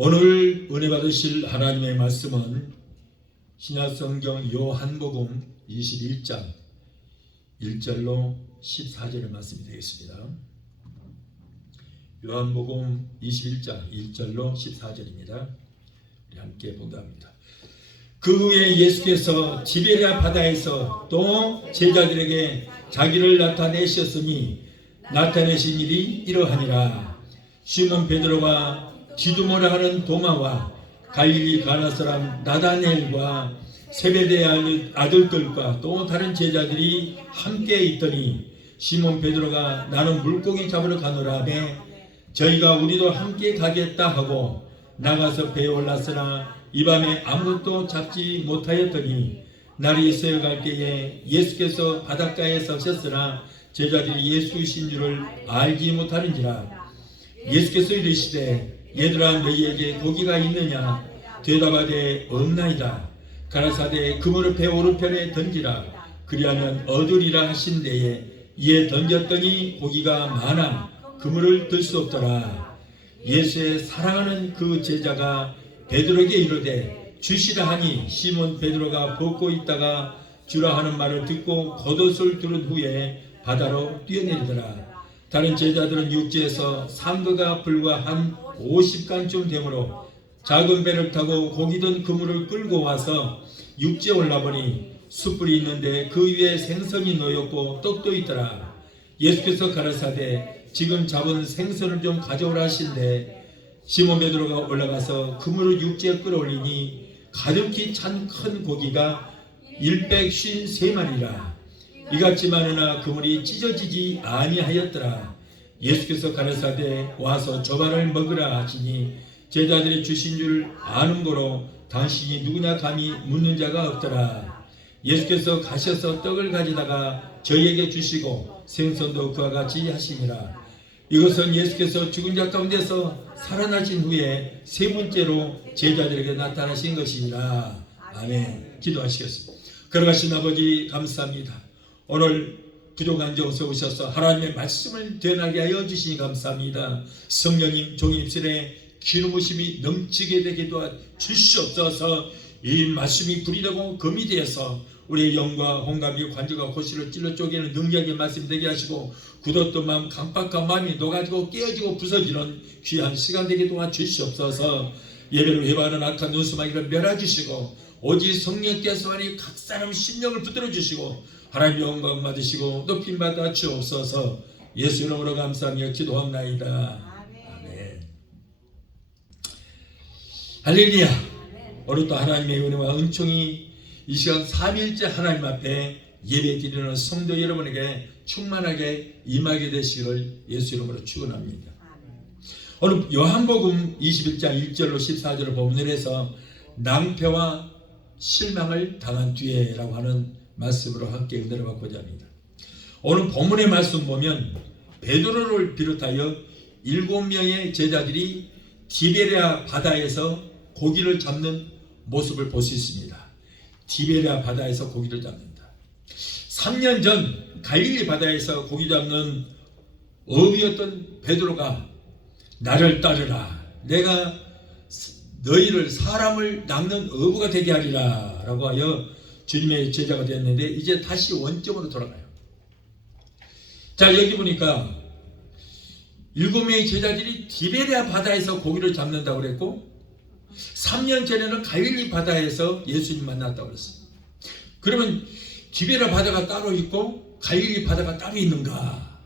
오늘 은혜 받으실 하나님의 말씀은 신약성경 요한복음 21장 1절로 14절의 말씀이 되겠습니다. 요한복음 21장 1절로 14절입니다. 우리 함께 봉독합니다. 그 후에 예수께서 디베랴 바다에서 또 제자들에게 자기를 나타내셨으니 나타내신 일이 이러하니라. 시몬 베드로와 디두모라 하는 도마와 갈릴리 가나 사람 나다넬과 세베대의 아들들과 또 다른 제자들이 함께 있더니 시몬 베드로가 나는 물고기 잡으러 가노라 하매 저희가 우리도 함께 가겠다 하고 나가서 배에 올랐으나 이 밤에 아무것도 잡지 못하였더니 날이 새어갈 때에 예수께서 바닷가에 서셨으나 제자들이 예수이신 줄을 알지 못하는지라. 예수께서 이르시되 얘들아 너희에게 고기가 있느냐? 대답하되 없나이다. 가라사대 그물을 배 오른편에 던지라. 그리하면 얻으리라 하신 데에 이에 던졌더니 고기가 많아 그물을 들 수 없더라. 예수의 사랑하는 그 제자가 베드로에게 이르되 주시라 하니 시몬 베드로가 벗고 있다가 주라 하는 말을 듣고 겉옷을 두른 후에 바다로 뛰어내리더라. 다른 제자들은 육지에서 상거가 불과 한 50간쯤 되므로 작은 배를 타고 고기 든 그물을 끌고 와서 육지에 올라보니 숯불이 있는데 그 위에 생선이 놓였고 떡도 있더라. 예수께서 가라사대 지금 잡은 생선을 좀 가져오라 하신대 시몬 베드로가 올라가서 그물을 육지에 끌어올리니 가득히 찬 큰 고기가 153마리라. 이같이 많으나 그물이 찢어지지 아니하였더라. 예수께서 가라사대 와서 저반을 먹으라 하시니 제자들이 주신 줄 아는 거로 당신이 누구냐 감히 묻는 자가 없더라. 예수께서 가셔서 떡을 가져다가 저희에게 주시고 생선도 그와 같이 하시니라. 이것은 예수께서 죽은 자 가운데서 살아나신 후에 세 번째로 제자들에게 나타나신 것이니라. 아멘. 기도하시겠습니다. 걸어가신 아버지 감사합니다. 오늘 부족한 정서 오셔서 하나님의 말씀을 되나게 하여 주시니 감사합니다. 성령님 종의 입술에 기름 부심이 넘치게 되게 도와 주시옵소서. 이 말씀이 불이 되고 금이 되어서 우리의 영과 혼감이 관절과 고시를 찔러 쪼개는 능력의 말씀 되게 하시고 굳었던 마음 강박한 마음이 녹아지고 깨어지고 부서지는 귀한 시간 되게 도와 주시옵소서. 예배를 회방하는 악한 눈수마귀를 멸하주시고 오직 성령께서 하니 각 사람 심령을 붙들어 주시고 하나님의 영광 받으시고 높임 받아 주옵소서. 예수 이름으로 감사하며 기도합나이다. 아멘. 할렐루야. 오늘도 하나님의 은혜와 은총이 이 시간 3일째 하나님 앞에 예배 드리는 성도 여러분에게 충만하게 임하게 되시기를 예수 이름으로 축원합니다. 오늘 요한복음 21장 1절로 14절을 본문에서 낭패와 실망을 당한 뒤에라고 하는 말씀으로 함께 은혜를 받고자 합니다. 오늘 본문의 말씀 보면 베드로를 비롯하여 7명의 제자들이 디베랴 바다에서 고기를 잡는 모습을 볼 수 있습니다. 디베랴 바다에서 고기를 잡는다. 3년 전 갈릴리 바다에서 고기 잡는 어부였던 베드로가 나를 따르라. 내가 너희를 사람을 낚는 어부가 되게 하리라 라고 하여 주님의 제자가 되었는데 이제 다시 원점으로 돌아가요. 자, 여기 보니까 7명의 제자들이 디베랴 바다에서 고기를 잡는다고 그랬고 3년 전에는 갈릴리 바다에서 예수님 만났다고 그랬어요. 그러면 디베랴 바다가 따로 있고 갈릴리 바다가 따로 있는가?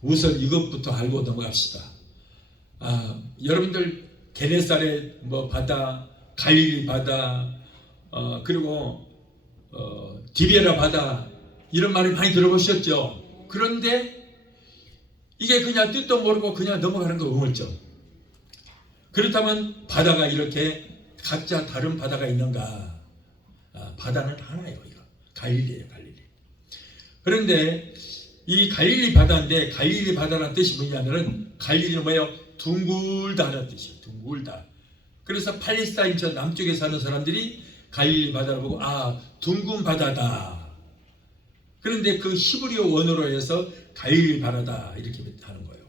우선 이것부터 알고 넘어갑시다. 여러분들 게네사렛 바다, 갈릴리 바다, 그리고 디베랴 바다 이런 말을 많이 들어보셨죠? 그런데 이게 그냥 뜻도 모르고 그냥 넘어가는 거 우물죠. 그렇다면 바다가 이렇게 각자 다른 바다가 있는가? 바다는 하나예요. 이거 갈릴리예요. 갈릴리. 그런데 이 갈릴리 바다인데 갈릴리 바다라는 뜻이 뭐냐면은 갈릴리는 뭐예요? 둥글다는 뜻이에요. 둥글다. 그래서 팔레스타인 저 남쪽에 사는 사람들이 갈릴리 바다를 보고 둥근 바다다. 그런데 그 히브리어 원어로 해서 갈릴리 바다다 이렇게 하는 거예요.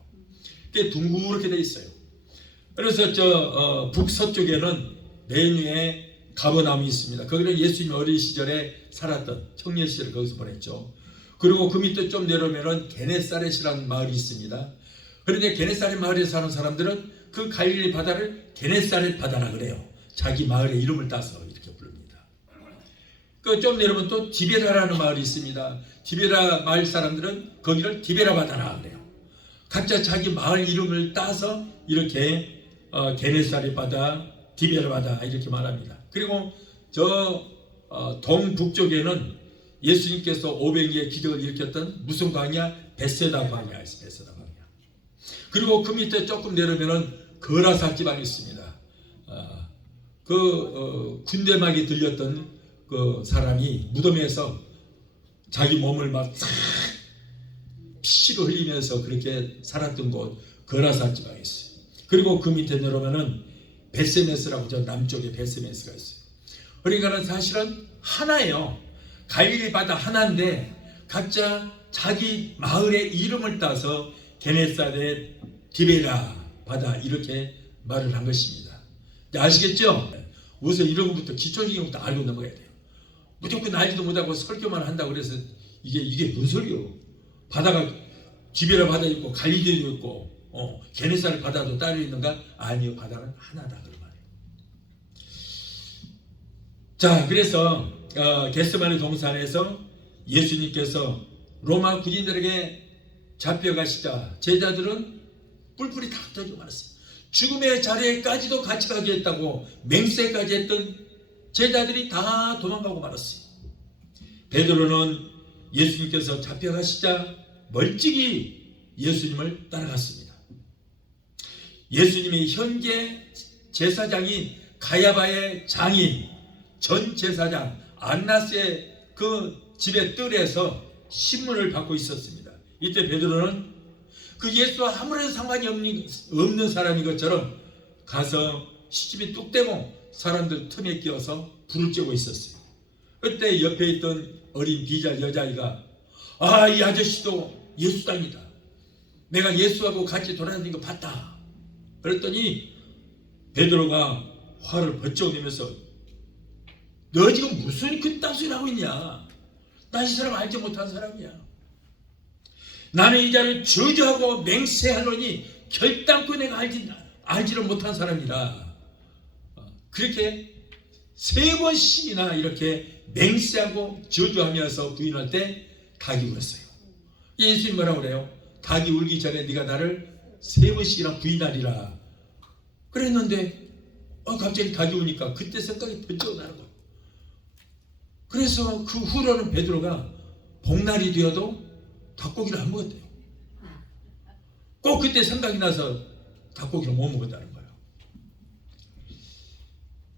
그게 둥그렇게 돼 있어요. 그래서 북서쪽에는 메뉴에 가버나움이 있습니다. 거기는 예수님 어린 시절에 살았던 청년 시절을 거기서 보냈죠. 그리고 그 밑에 좀 내려오면은 게네사렛이라는 마을이 있습니다. 그런데 게네사렛 마을에 사는 사람들은 그 갈릴리 바다를 게네사렛 바다라 그래요. 자기 마을의 이름을 따서 이렇게 부릅니다. 그 좀 내려오면 또 디베라라는 마을이 있습니다. 디베라 마을 사람들은 거기를 디베라 바다라 그래요. 각자 자기 마을 이름을 따서 이렇게 게네사렛 바다, 디베라 바다 이렇게 말합니다. 그리고 동북쪽에는 예수님께서 500리의 기적을 일으켰던 무슨 광야? 베세다 광야 있습니다. 베세다 광야. 그리고 그 밑에 조금 내려오면은 거라사 지방이 있습니다. 군대막이 들렸던 그 사람이 무덤에서 자기 몸을 막 피로 흘리면서 그렇게 살았던 곳 거라사 지방이 있어요. 그리고 그 밑에 내려오면은 베세메스라고 저 남쪽에 베세메스가 있어요. 그러니까는 사실은 하나예요. 갈릴리 바다 하나인데 각자 자기 마을의 이름을 따서 게네사렛, 디베라 바다 이렇게 말을 한 것입니다. 아시겠죠? 우선 이런 것부터 기초적인 것부터 알고 넘어가야 돼요. 무조건 알지도 못하고 설교만 한다고 그래서 이게 무슨 소리요? 바다가 디베라 바다 있고 갈릴리도 있고 게네사렛 바다도 따로 있는가? 아니요, 바다는 하나다 그 말이에요. 자, 그래서 겟세마네 동산에서 예수님께서 로마 군인들에게 잡혀가시자 제자들은 뿔뿔이 다 흩어지고 말았어요. 죽음의 자리에까지도 같이 가게 했다고 맹세까지 했던 제자들이 다 도망가고 말았어요. 베드로는 예수님께서 잡혀가시자 멀찍이 예수님을 따라갔습니다. 예수님이 현재 제사장인 가야바의 장인 전 제사장 안나스의 그 집의 뜰에서 신문을 받고 있었습니다. 이때 베드로는 그 예수와 아무런 상관이 없는 사람인 것처럼 가서 시집이 뚝대고 사람들 틈에 끼어서 불을 쬐고 있었어요. 그때 옆에 있던 어린 비자 여자아이가 이 아저씨도 예수당이다. 내가 예수하고 같이 돌아다니는 거 봤다. 그랬더니 베드로가 화를 번쩍 내면서 너 지금 무슨 그딴 소리 하고 있냐? 난 이 사람 알지 못한 사람이야. 나는 이 자를 저주하고 맹세하노니 결단코 내가 알지를 못한 사람이라. 그렇게 3번씩이나 이렇게 맹세하고 저주하면서 부인할 때 닭이 울었어요. 예수님 뭐라고 그래요? 닭이 울기 전에 네가 나를 3번씩이나 부인하리라. 그랬는데 갑자기 닭이 우니까 그때 생각이 번쩍 나는 거예요. 그래서 그 후로는 베드로가 복날이 되어도 닭고기를 안 먹었대요. 꼭 그때 생각이 나서 닭고기를 못 먹었다는 거예요.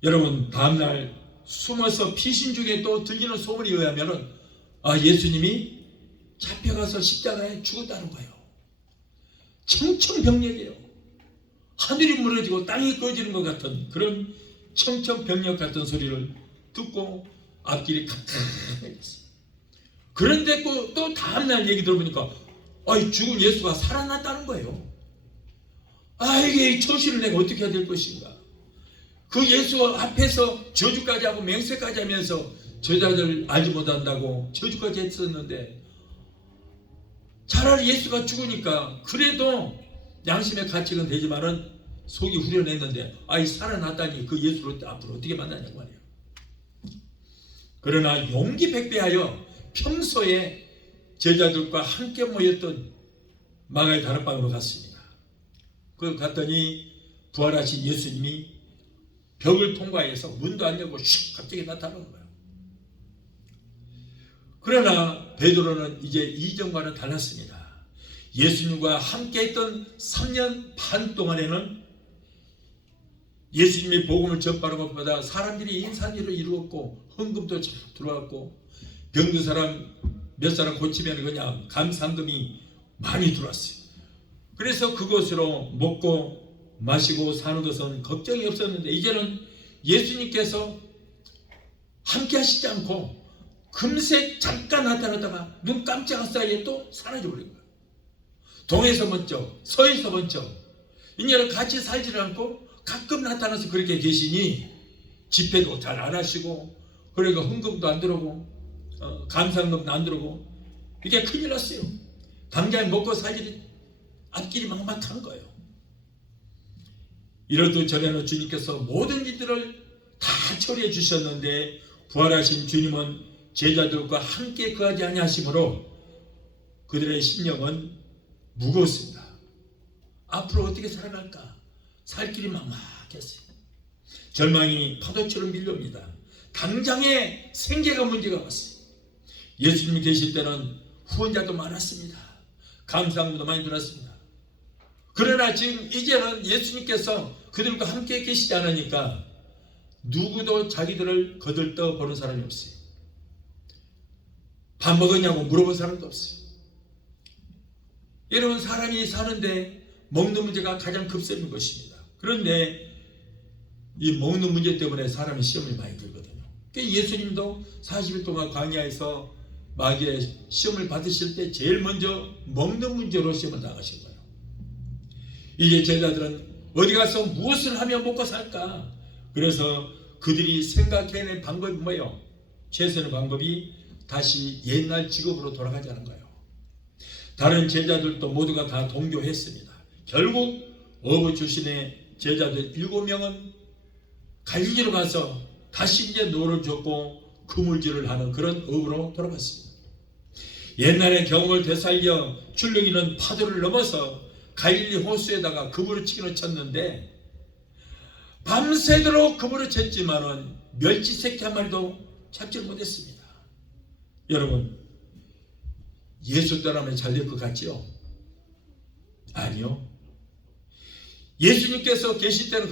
여러분, 다음날 숨어서 피신 중에 또 들리는 소문에 의하면 예수님이 잡혀가서 십자가에 죽었다는 거예요. 청천벽력이에요. 하늘이 무너지고 땅이 꺼지는 것 같은 그런 청천벽력 같은 소리를 듣고 앞길이 캄캄해졌어요. 그런데 또 다음날 얘기 들어보니까 죽은 예수가 살아났다는 거예요. 이게 처신을 내가 어떻게 해야 될 것인가. 그 예수 앞에서 저주까지 하고 맹세까지 하면서 제자들 알지 못한다고 저주까지 했었는데 차라리 예수가 죽으니까 그래도 양심의 가책은 되지만은 속이 후련했는데 살아났다니 그 예수를 앞으로 어떻게 만나냐고 말이에요. 그러나 용기 백배하여 평소에 제자들과 함께 모였던 마가의 다락방으로 갔습니다. 그 갔더니 부활하신 예수님이 벽을 통과해서 문도 안 열고 슉 갑자기 나타나는 거예요. 그러나 베드로는 이제 이전과는 달랐습니다. 예수님과 함께 했던 3년 반 동안에는 예수님이 복음을 전파하는 것보다 사람들이 인산일을 이루었고 헌금도 잘 들어왔고 병든 사람 몇 사람 고치면 그냥 감상금이 많이 들어왔어요. 그래서 그것으로 먹고 마시고 사는 것은 걱정이 없었는데 이제는 예수님께서 함께 하시지 않고 금세 잠깐 나타났다가 눈 깜짝할 사이에 또 사라져버린 거예요. 동에서 번쩍 서에서 번쩍 이제는 같이 살지를 않고 가끔 나타나서 그렇게 계시니 집회도 잘 안 하시고, 그러니까 헌금도 안 들어오고, 감사헌금도 안 들어오고, 이게 큰일 났어요. 당장 먹고 살 일이 앞길이 막막한 거예요. 이러던 전에는 주님께서 모든 일들을 다 처리해 주셨는데, 부활하신 주님은 제자들과 함께 거하지 아니하심으로 그들의 심령은 무거웠습니다. 앞으로 어떻게 살아갈까? 살 길이 막막했어요. 절망이 파도처럼 밀려옵니다. 당장에 생계가 문제가 왔어요. 예수님이 계실 때는 후원자도 많았습니다. 감사함도 많이 들었습니다. 그러나 지금 이제는 예수님께서 그들과 함께 계시지 않으니까 누구도 자기들을 거들떠 보는 사람이 없어요. 밥 먹었냐고 물어본 사람도 없어요. 여러분, 사람이 사는데 먹는 문제가 가장 급선인 것입니다. 그런데 이 먹는 문제 때문에 사람이 시험을 많이 들거든요. 예수님도 40일 동안 광야에서 마귀의 시험을 받으실 때 제일 먼저 먹는 문제로 시험을 당하신 거예요. 이제 제자들은 어디 가서 무엇을 하면 먹고 살까? 그래서 그들이 생각해낸 방법이 뭐예요? 최선의 방법이 다시 옛날 직업으로 돌아가자는 거예요. 다른 제자들도 모두가 다 동조했습니다. 결국 어부 출신의 제자들 7명은 갈릴리로 가서 다시 이제 노를 젓고 그물질을 하는 그런 어부로 돌아갔습니다. 옛날의 경험을 되살려 출렁이는 파도를 넘어서 갈릴리 호수에다가 그물을 치기는 쳤는데, 밤새도록 그물을 쳤지만은 멸치 새끼 한 마리도 잡지를 못했습니다. 여러분, 예수 따라하면 잘 될 것 같지요? 아니요. 예수님께서 계실 때는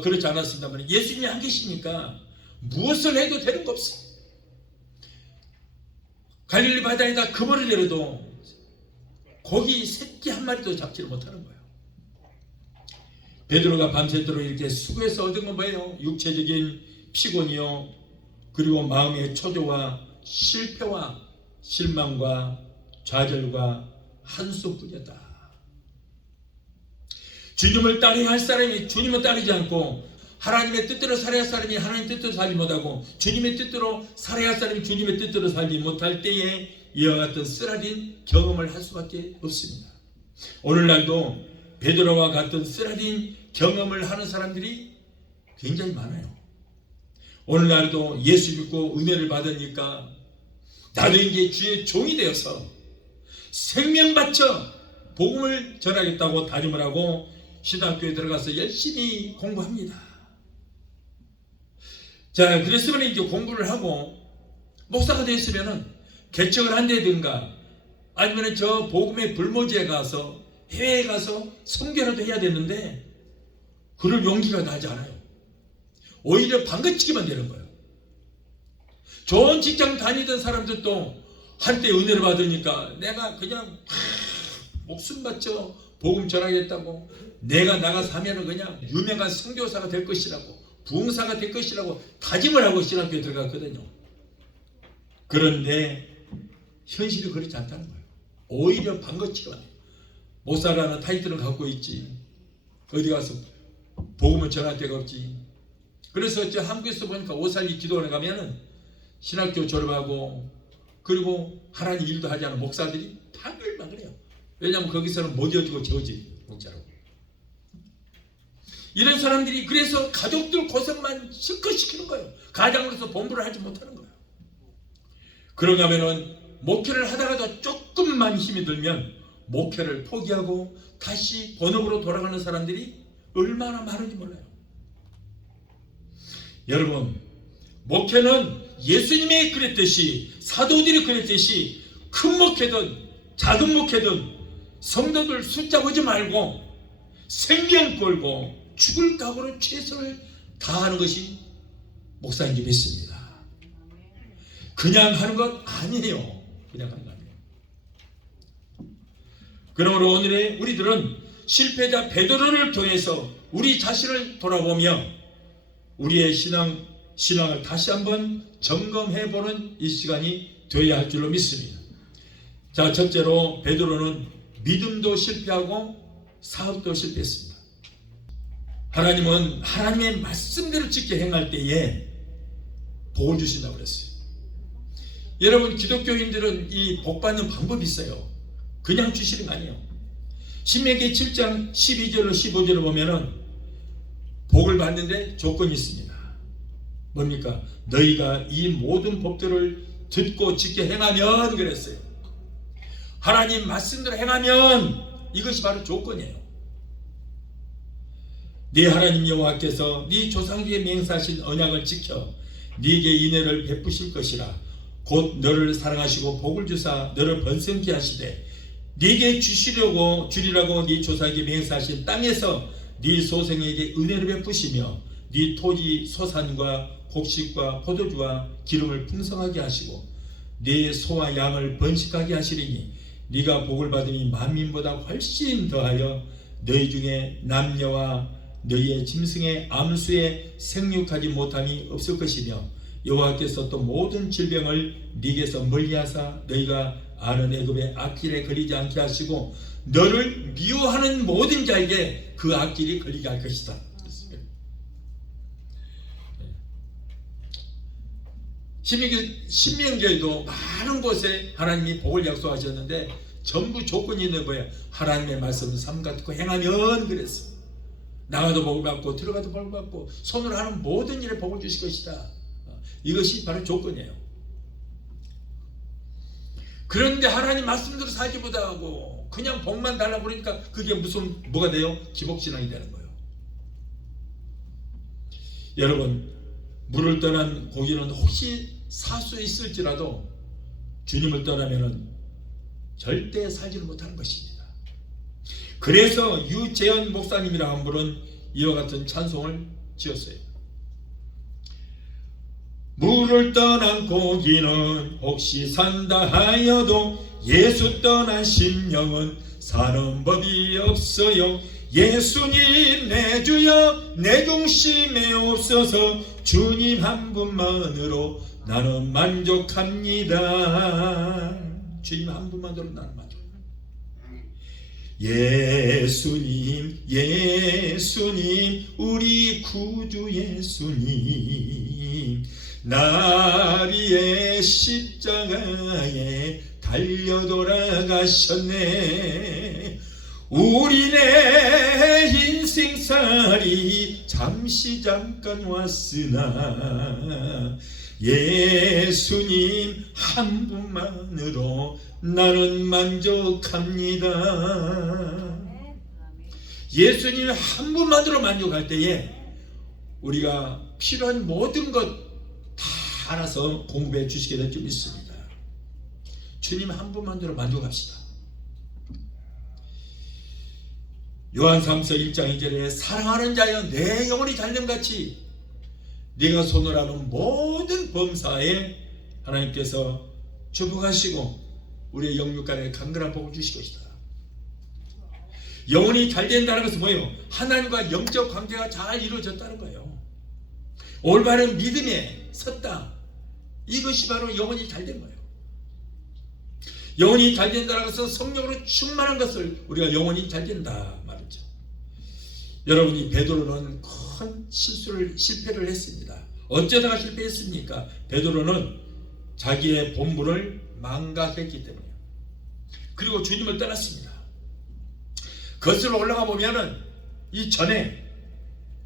그렇지 않았습니다만, 예수님이 안 계시니까 무엇을 해도 되는 거 없어요. 갈릴리 바다에다 그물을 내려도 고기 새끼 한 마리도 잡지를 못하는 거예요. 베드로가 밤새도록 이렇게 수고해서 얻은 건 뭐예요? 육체적인 피곤이요, 그리고 마음의 초조와 실패와 실망과 좌절과 한숨뿐이었다. 주님을 따르야 할 사람이 주님을 따르지 않고, 하나님의 뜻대로 살아야 할 사람이 하나님의 뜻대로 살지 못하고, 주님의 뜻대로 살아야 할 사람이 주님의 뜻대로 살지 못할 때에 이와 같은 쓰라린 경험을 할 수밖에 없습니다. 오늘날도 베드로와 같은 쓰라린 경험을 하는 사람들이 굉장히 많아요. 오늘날도 예수 믿고 은혜를 받으니까 나도 이제 주의 종이 되어서 생명 바쳐 복음을 전하겠다고 다짐을 하고 신학교에 들어가서 열심히 공부합니다. 자, 그랬으면 이제 공부를 하고 목사가 됐으면은 개척을 한다든가 아니면 저 복음의 불모지에 가서 해외에 가서 선교라도 해야 되는데 그럴 용기가 나지 않아요. 오히려 방긋치기만 되는 거예요. 좋은 직장 다니던 사람들도 한때 은혜를 받으니까 내가 그냥 목숨 바쳐 복음 전하겠다고, 내가 나가서 하면은 그냥 유명한 선교사가 될 것이라고, 부흥사가 될 것이라고 다짐을 하고 신학교에 들어갔거든요. 그런데 현실이 그렇지 않다는 거예요. 오히려 방긋치기만 해요. 목사라는 타이틀을 갖고 있지 어디 가서 복음을 전할 데가 없지. 그래서 저 한국에서 보니까 오살리 기도원에 가면은 신학교 졸업하고 그리고 하나님 일도 하지 않은 목사들이 바글바글해요. 왜냐하면 거기서는 못 이어주고 저지 목자라고. 이런 사람들이 그래서 가족들 고생만 실컷 시키는 거예요. 가장으로서 본부를 하지 못하는 거예요. 그런가 하면은 목회를 하다가도 조금만 힘이 들면 목회를 포기하고 다시 본업으로 돌아가는 사람들이 얼마나 많은지 몰라요. 여러분, 목회는 예수님이 그랬듯이, 사도들이 그랬듯이 큰 목회든 작은 목회든 성도들 숫자 보지 말고 생명 걸고 죽을 각오로 최선을 다하는 것이 목사인지 믿습니다. 그냥 하는 것 아니에요. 그냥 하는 거 아니에요. 그러므로 오늘의 우리들은 실패자 베드로를 통해서 우리 자신을 돌아보며 우리의 신앙을 다시 한번 점검해보는 이 시간이 되어야 할 줄로 믿습니다. 자, 첫째로 베드로는 믿음도 실패하고 사업도 실패했습니다. 하나님은 하나님의 말씀대로 지켜 행할 때에 복을 주신다고 그랬어요. 여러분, 기독교인들은 이 복 받는 방법이 있어요. 그냥 주시는 거 아니에요. 신명기 7장 12절로 15절을 보면은 복을 받는데 조건이 있습니다. 뭡니까? 너희가 이 모든 법들을 듣고 지켜 행하면 그랬어요. 하나님 말씀대로 행하면 이것이 바로 조건이에요. 네 하나님 여호와께서 네 조상에게 맹세하신 언약을 지켜 네게 인애를 베푸실 것이라. 곧 너를 사랑하시고 복을 주사 너를 번성케 하시되 네게 주리라고 네 조상에게 맹세하신 땅에서 네 소생에게 은혜를 베푸시며 네 토지 소산과 곡식과 포도주와 기름을 풍성하게 하시고 네 소와 양을 번식하게 하시리니 네가 복을 받으니 만민보다 훨씬 더하여 너희 중에 남녀와 너희의 짐승의 암수에 생육하지 못함이 없을 것이며 여호와께서 또 모든 질병을 네게서 멀리하사 너희가 아는 애굽의 악길에 걸리지 않게 하시고 너를 미워하는 모든 자에게 그 악길이 걸리게 할 것이다. 신명기에도 많은 곳에 하나님이 복을 약속하셨는데 전부 조건이 있는 거예요. 하나님의 말씀을 삼가 듣고 행하면 그랬어요. 나가도 복을 받고 들어가도 복을 받고 손으로 하는 모든 일에 복을 주실 것이다. 이것이 바로 조건이에요. 그런데 하나님 말씀대로 살지 못하고 그냥 복만 달라고 그러니까 그게 뭐가 돼요? 기복신앙이 되는 거예요. 여러분, 물을 떠난 고기는 혹시 살 수 있을지라도 주님을 떠나면은 절대 살지를 못하는 것입니다. 그래서 유재현 목사님이라는 한 분은 이와 같은 찬송을 지었어요. 물을 떠난 고기는 혹시 산다 하여도 예수 떠난 심령은 사는 법이 없어요. 예수님 내 주여 내 중심에 없어서 주님 한 분만으로 나는 만족합니다. 주님 한 분만으로 나는 만족합니다. 예수님 예수님 우리 구주 예수님 나비의 십자가에 달려 돌아가셨네. 우리네 인생살이 잠깐 왔으나 예수님 한 분만으로 나는 만족합니다. 예수님 한 분만으로 만족할 때에 우리가 필요한 모든 것 다 알아서 공급해 주시게 될 줄 믿습니다. 주님 한 분만으로 만족합시다. 요한삼서 1장 2절에 사랑하는 자여 내 영혼이 달됨같이 네가 손을 하는 모든 범사에 하나님께서 축복하시고 우리의 영육간에 강건한 복을 주실 것이다. 영혼이 잘 된다는 것은 뭐예요? 하나님과 영적 관계가 잘 이루어졌다는 거예요. 올바른 믿음에 섰다. 이것이 바로 영혼이 잘 된 거예요. 영혼이 잘 된다는 것은 성령으로 충만한 것을 우리가 영혼이 잘 된다 말이죠. 여러분이 베드로는 큰 실패를 했습니다. 어쩌다가 실패했습니까? 베드로는 자기의 본분을 망각했기 때문이에요. 그리고 주님을 떠났습니다. 거슬러 올라가 보면은 이 전에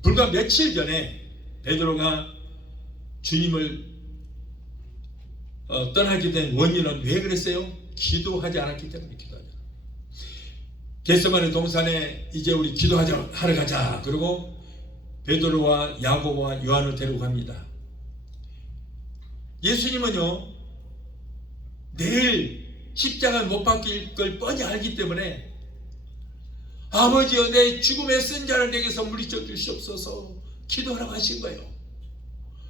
불과 며칠 전에 베드로가 주님을 떠나게 된 원인은 왜 그랬어요? 기도하지 않았기 때문에. 기도하지 않았어요. 겟세마네 동산에 이제 우리 기도하러 가자. 그리고 베드로와 야고보와 요한을 데리고 갑니다. 예수님은요 내일 십자가에 못 박힐 걸 뻔히 알기 때문에 아버지여 내 죽음의 쓴자를 내게서 물리쳐 주시옵소서 기도하라고 하신 거예요.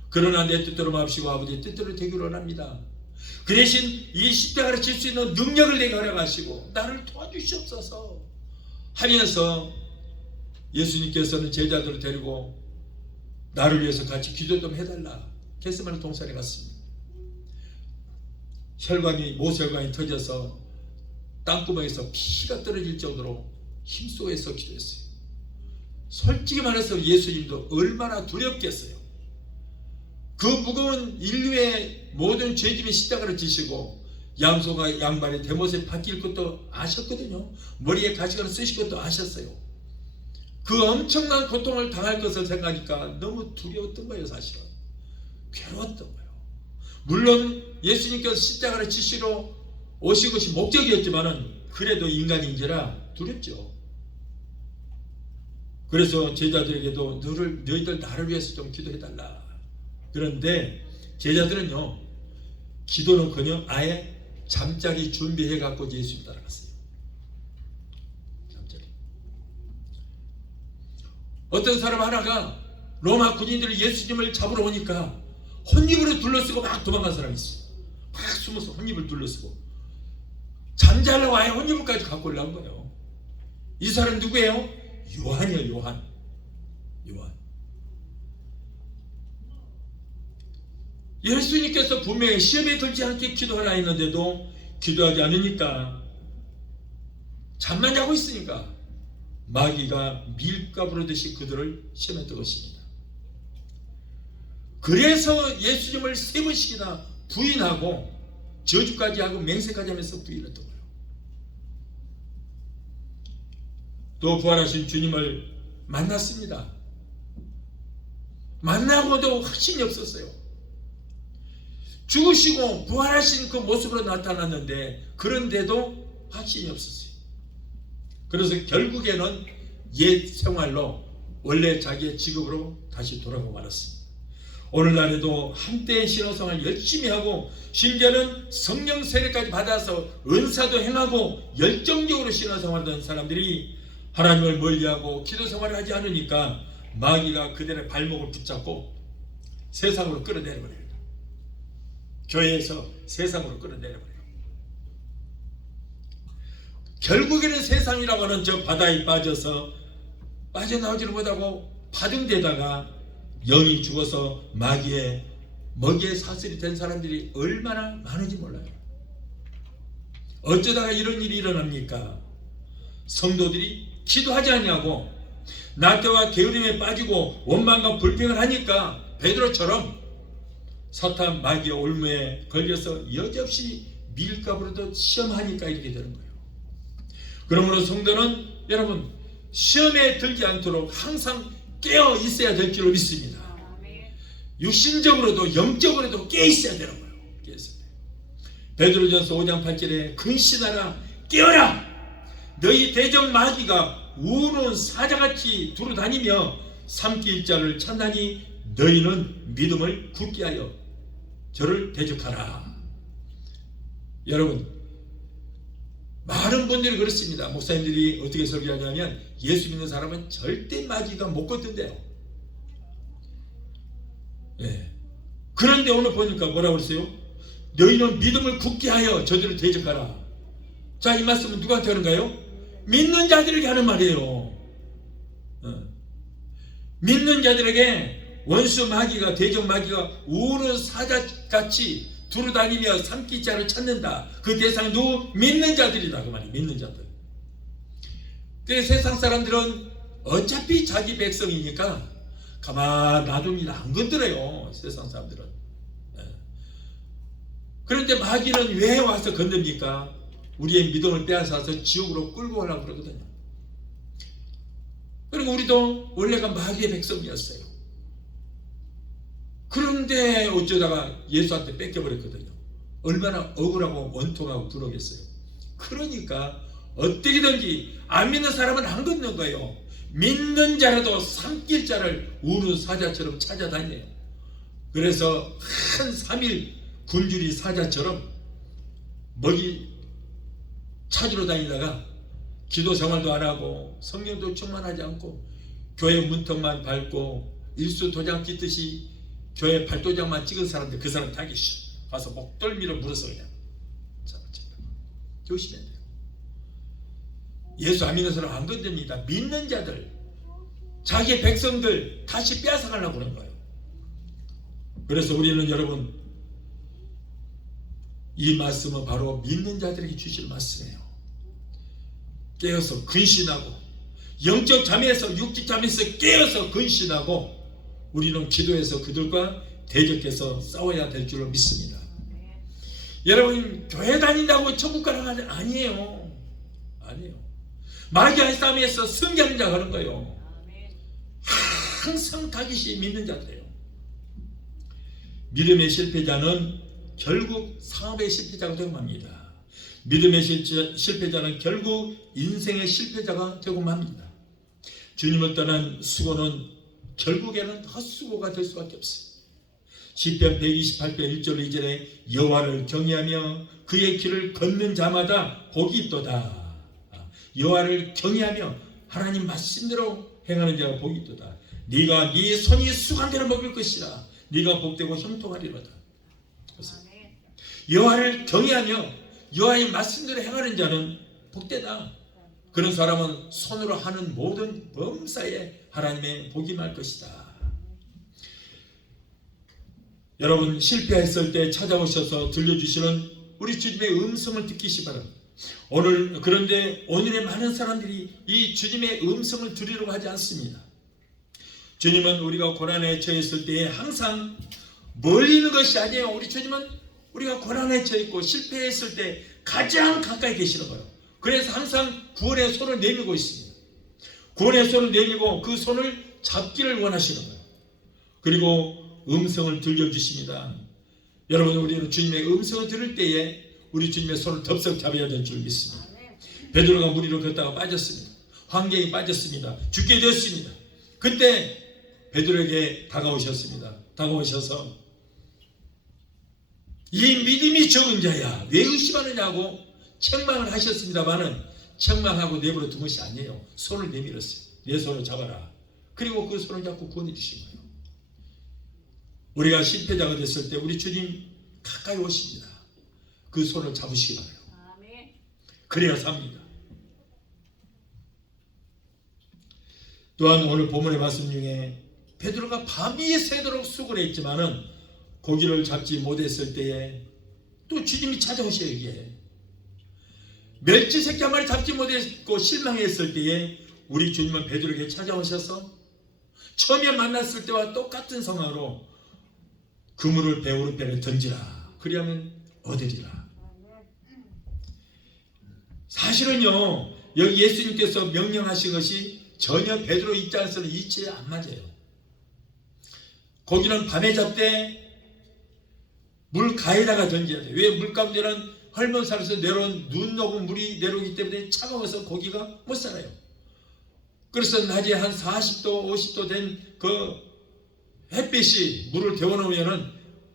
그러나 내 뜻대로 마옵시고 아버지의 뜻대로 되기를 원합니다. 그 대신 이 십자가를 질 수 있는 능력을 내게 허락하시고 나를 도와주시옵소서 하면서 예수님께서는 제자들을 데리고 나를 위해서 같이 기도 좀 해달라. 겟세마네 동산에 갔습니다. 모혈관이 터져서 땅구멍에서 피가 떨어질 정도로 힘쏘여서 기도했어요. 솔직히 말해서 예수님도 얼마나 두렵겠어요. 그 무거운 인류의 모든 죄짐의 십자가를 지시고 양손과 양발이 대못에 박힐 것도 아셨거든요. 머리에 가시관을 쓰실 것도 아셨어요. 그 엄청난 고통을 당할 것을 생각하니까 너무 두려웠던 거예요. 사실은 괴로웠던 거예요. 물론 예수님께서 십자가를 지시러 오신 것이 목적이었지만은 그래도 인간인지라 두렵죠. 그래서 제자들에게도 너희들 나를 위해서 좀 기도해달라. 그런데 제자들은요, 기도는커녕 아예 잠자리 준비해 갖고 예수님 따라갔어요. 잠자리. 어떤 사람 하나가 로마 군인들이 예수님을 잡으러 오니까 혼입으로 둘러쓰고 막 도망간 사람이 있어요. 막 숨어서 혼입을 둘러쓰고 잠자려고 아예 혼입을까지 갖고 올라온 거예요. 이 사람 누구예요? 요한이요. 요한. 예수님께서 분명히 시험에 들지 않게 기도하라 했는데도 기도하지 않으니까, 잠만 자고 있으니까 마귀가 밀가부르듯이 그들을 시험에 들었습니다. 그래서 예수님을 3번씩이나 부인하고 저주까지 하고 맹세까지 하면서 부인했던 거예요. 또 부활하신 주님을 만났습니다. 만나고도 확신이 없었어요. 죽으시고 부활하신 그 모습으로 나타났는데 그런데도 확신이 없었어요. 그래서 결국에는 옛 생활로 원래 자기의 직업으로 다시 돌아가고 말았습니다. 오늘날에도 한때의 신앙생활 열심히 하고 심지어는 성령 세례까지 받아서 은사도 행하고 열정적으로 신앙생활하는 사람들이 하나님을 멀리하고 기도생활을 하지 않으니까 마귀가 그들의 발목을 붙잡고 세상으로 끌어내려버려요. 교회에서 세상으로 끌어내려버려요. 결국에는 세상이라고 하는 저 바다에 빠져서 빠져나오지를 못하고 파등되다가 영이 죽어서 마귀의 먹이에 사슬이 된 사람들이 얼마나 많은지 몰라요. 어쩌다가 이런 일이 일어납니까? 성도들이 기도하지 않냐고 낙태와 게으름에 빠지고 원망과 불평을 하니까 베드로처럼 사탄 마귀의 올무에 걸려서 여지없이 밀가부르듯 시험하니까 이렇게 되는 거예요. 그러므로 성도는 여러분 시험에 들지 않도록 항상 깨어 있어야 될 줄로 믿습니다. 육신적으로도 영적으로도 깨어 있어야 되는 거예요. 베드로전서 5장 8절에 근신하라 깨어라 너희 대적 마귀가 우는 사자같이 두루다니며 삼킬 자를 찾나니 너희는 믿음을 굳게 하여 저를 대적하라. 여러분 많은 분들이 그렇습니다. 목사님들이 어떻게 설교하냐면 예수 믿는 사람은 절대 마귀가 못 걷던데요. 예. 그런데 오늘 보니까 뭐라고 그랬어요? 너희는 믿음을 굳게 하여 저들을 대적하라. 자, 이 말씀은 누구한테 하는가요? 믿는 자들에게 하는 말이에요. 믿는 자들에게 원수 마귀가 대적 마귀가 우는 사자같이 두루다니며 삼킬 자를 찾는다. 그 대상이 누구? 믿는 자들이다. 그 말이 믿는 자들. 그래서 세상 사람들은 어차피 자기 백성이니까 가만 놔둡니다. 안 건드려요. 세상 사람들은. 그런데 마귀는 왜 와서 건듭니까? 우리의 믿음을 빼앗아서 지옥으로 끌고 가려고 그러거든요. 그리고 우리도 원래가 마귀의 백성이었어요. 그런데 어쩌다가 예수한테 뺏겨버렸거든요. 얼마나 억울하고 원통하고 부러겠어요. 그러니까 어떻게든지 안 믿는 사람은 안 걷는 거예요. 믿는 자라도 삼킬 자를 우는 사자처럼 찾아다녀요. 그래서 한 3일 굶주린 사자처럼 먹이 찾으러 다니다가 기도 생활도 안 하고 성령도 충만하지 않고 교회 문턱만 밟고 일수 도장 찍듯이 교회 발도장만 찍은 사람들, 그 사람 다 계셔. 가서 목덜미로 물어서 그냥 조심해야 돼요. 예수 안 믿는 사람 안 건듭니다. 믿는 자들, 자기의 백성들 다시 빼앗아가려고 그런 거예요. 그래서 우리는 여러분 이 말씀은 바로 믿는 자들에게 주실 말씀이에요. 깨어서 근신하고 영적 잠에서 육적 잠에서 깨어서 근신하고 우리는 기도해서 그들과 대적해서 싸워야 될 줄로 믿습니다. 여러분, 교회 다닌다고 천국 가는 거 아니에요. 아니에요. 마귀와의 싸움에서 승리하는 자가 하는 거예요. 항상 다윗이 믿는 자들이에요. 믿음의 실패자는 결국 사업의 실패자가 되고 맙니다. 믿음의 실패자는 결국 인생의 실패자가 되고 맙니다. 주님을 떠난 수고는 결국에는 헛수고가 될 수밖에 없어요. 시편 128편 1절 2절에 여호와를 경외하며 그의 길을 걷는 자마다 복이 있도다. 여호와를 경외하며 하나님 말씀대로 행하는 자가 복이 있도다. 네가 네 손이 수고한 대로 먹을 것이라. 네가 복되고 형통하리로다. 여호와를 경외하며 여호와의 말씀대로 행하는 자는 복되다. 그런 사람은 손으로 하는 모든 범사에 하나님의 복이 말 것이다. 여러분, 실패했을 때 찾아오셔서 들려주시는 우리 주님의 음성을 듣기시 바랍니다. 그런데 오늘의 많은 사람들이 이 주님의 음성을 들으려고 하지 않습니다. 주님은 우리가 고난에 처했을 때에 항상 멀리 있는 것이 아니에요. 우리 주님은 우리가 고난에 처했고 실패했을 때 가장 가까이 계시는 거예요. 그래서 항상 구원의 손을 내밀고 있습니다. 구원의 손을 내밀고 그 손을 잡기를 원하시는 거예요. 그리고 음성을 들려주십니다. 여러분, 우리는 주님의 음성을 들을 때에 우리 주님의 손을 덥석 잡아야 될 줄 믿습니다. 베드로가 무리로 걷다가 빠졌습니다. 환경에 빠졌습니다. 죽게 되었습니다. 그때 베드로에게 다가오셨습니다. 다가오셔서 이 믿음이 적은 자야 왜 의심하느냐고 책망을 하셨습니다만은 책망하고 내버려 둔 것이 아니에요. 손을 내밀었어요. 내 손을 잡아라. 그리고 그 손을 잡고 구원해 주신 거예요. 우리가 실패자가 됐을 때 우리 주님 가까이 오십니다. 그 손을 잡으시기 바라요. 그래야 삽니다. 또한 오늘 본문의 말씀 중에 베드로가 밤이 새도록 수고를 했지만은 고기를 잡지 못했을 때에 또 주님이 찾아오셔요. 이게 멸치 새끼 한 마리 잡지 못했고 실망했을 때에 우리 주님은 베드로에게 찾아오셔서 처음에 만났을 때와 똑같은 상황으로 그물을 배 오른편에 던지라. 그리하면 얻으리라. 사실은요, 여기 예수님께서 명령하신 것이 전혀 베드로 입장에서는 이치에 안 맞아요. 고기는 밤에 잡되 물 가에다가 던져야 돼요. 왜? 물 가운데는 헐몬산에서 내려온 눈 녹은 물이 내려오기 때문에 차가워서 고기가 못 살아요. 그래서 낮에 한 40도 50도 된 그 햇빛이 물을 데워놓으면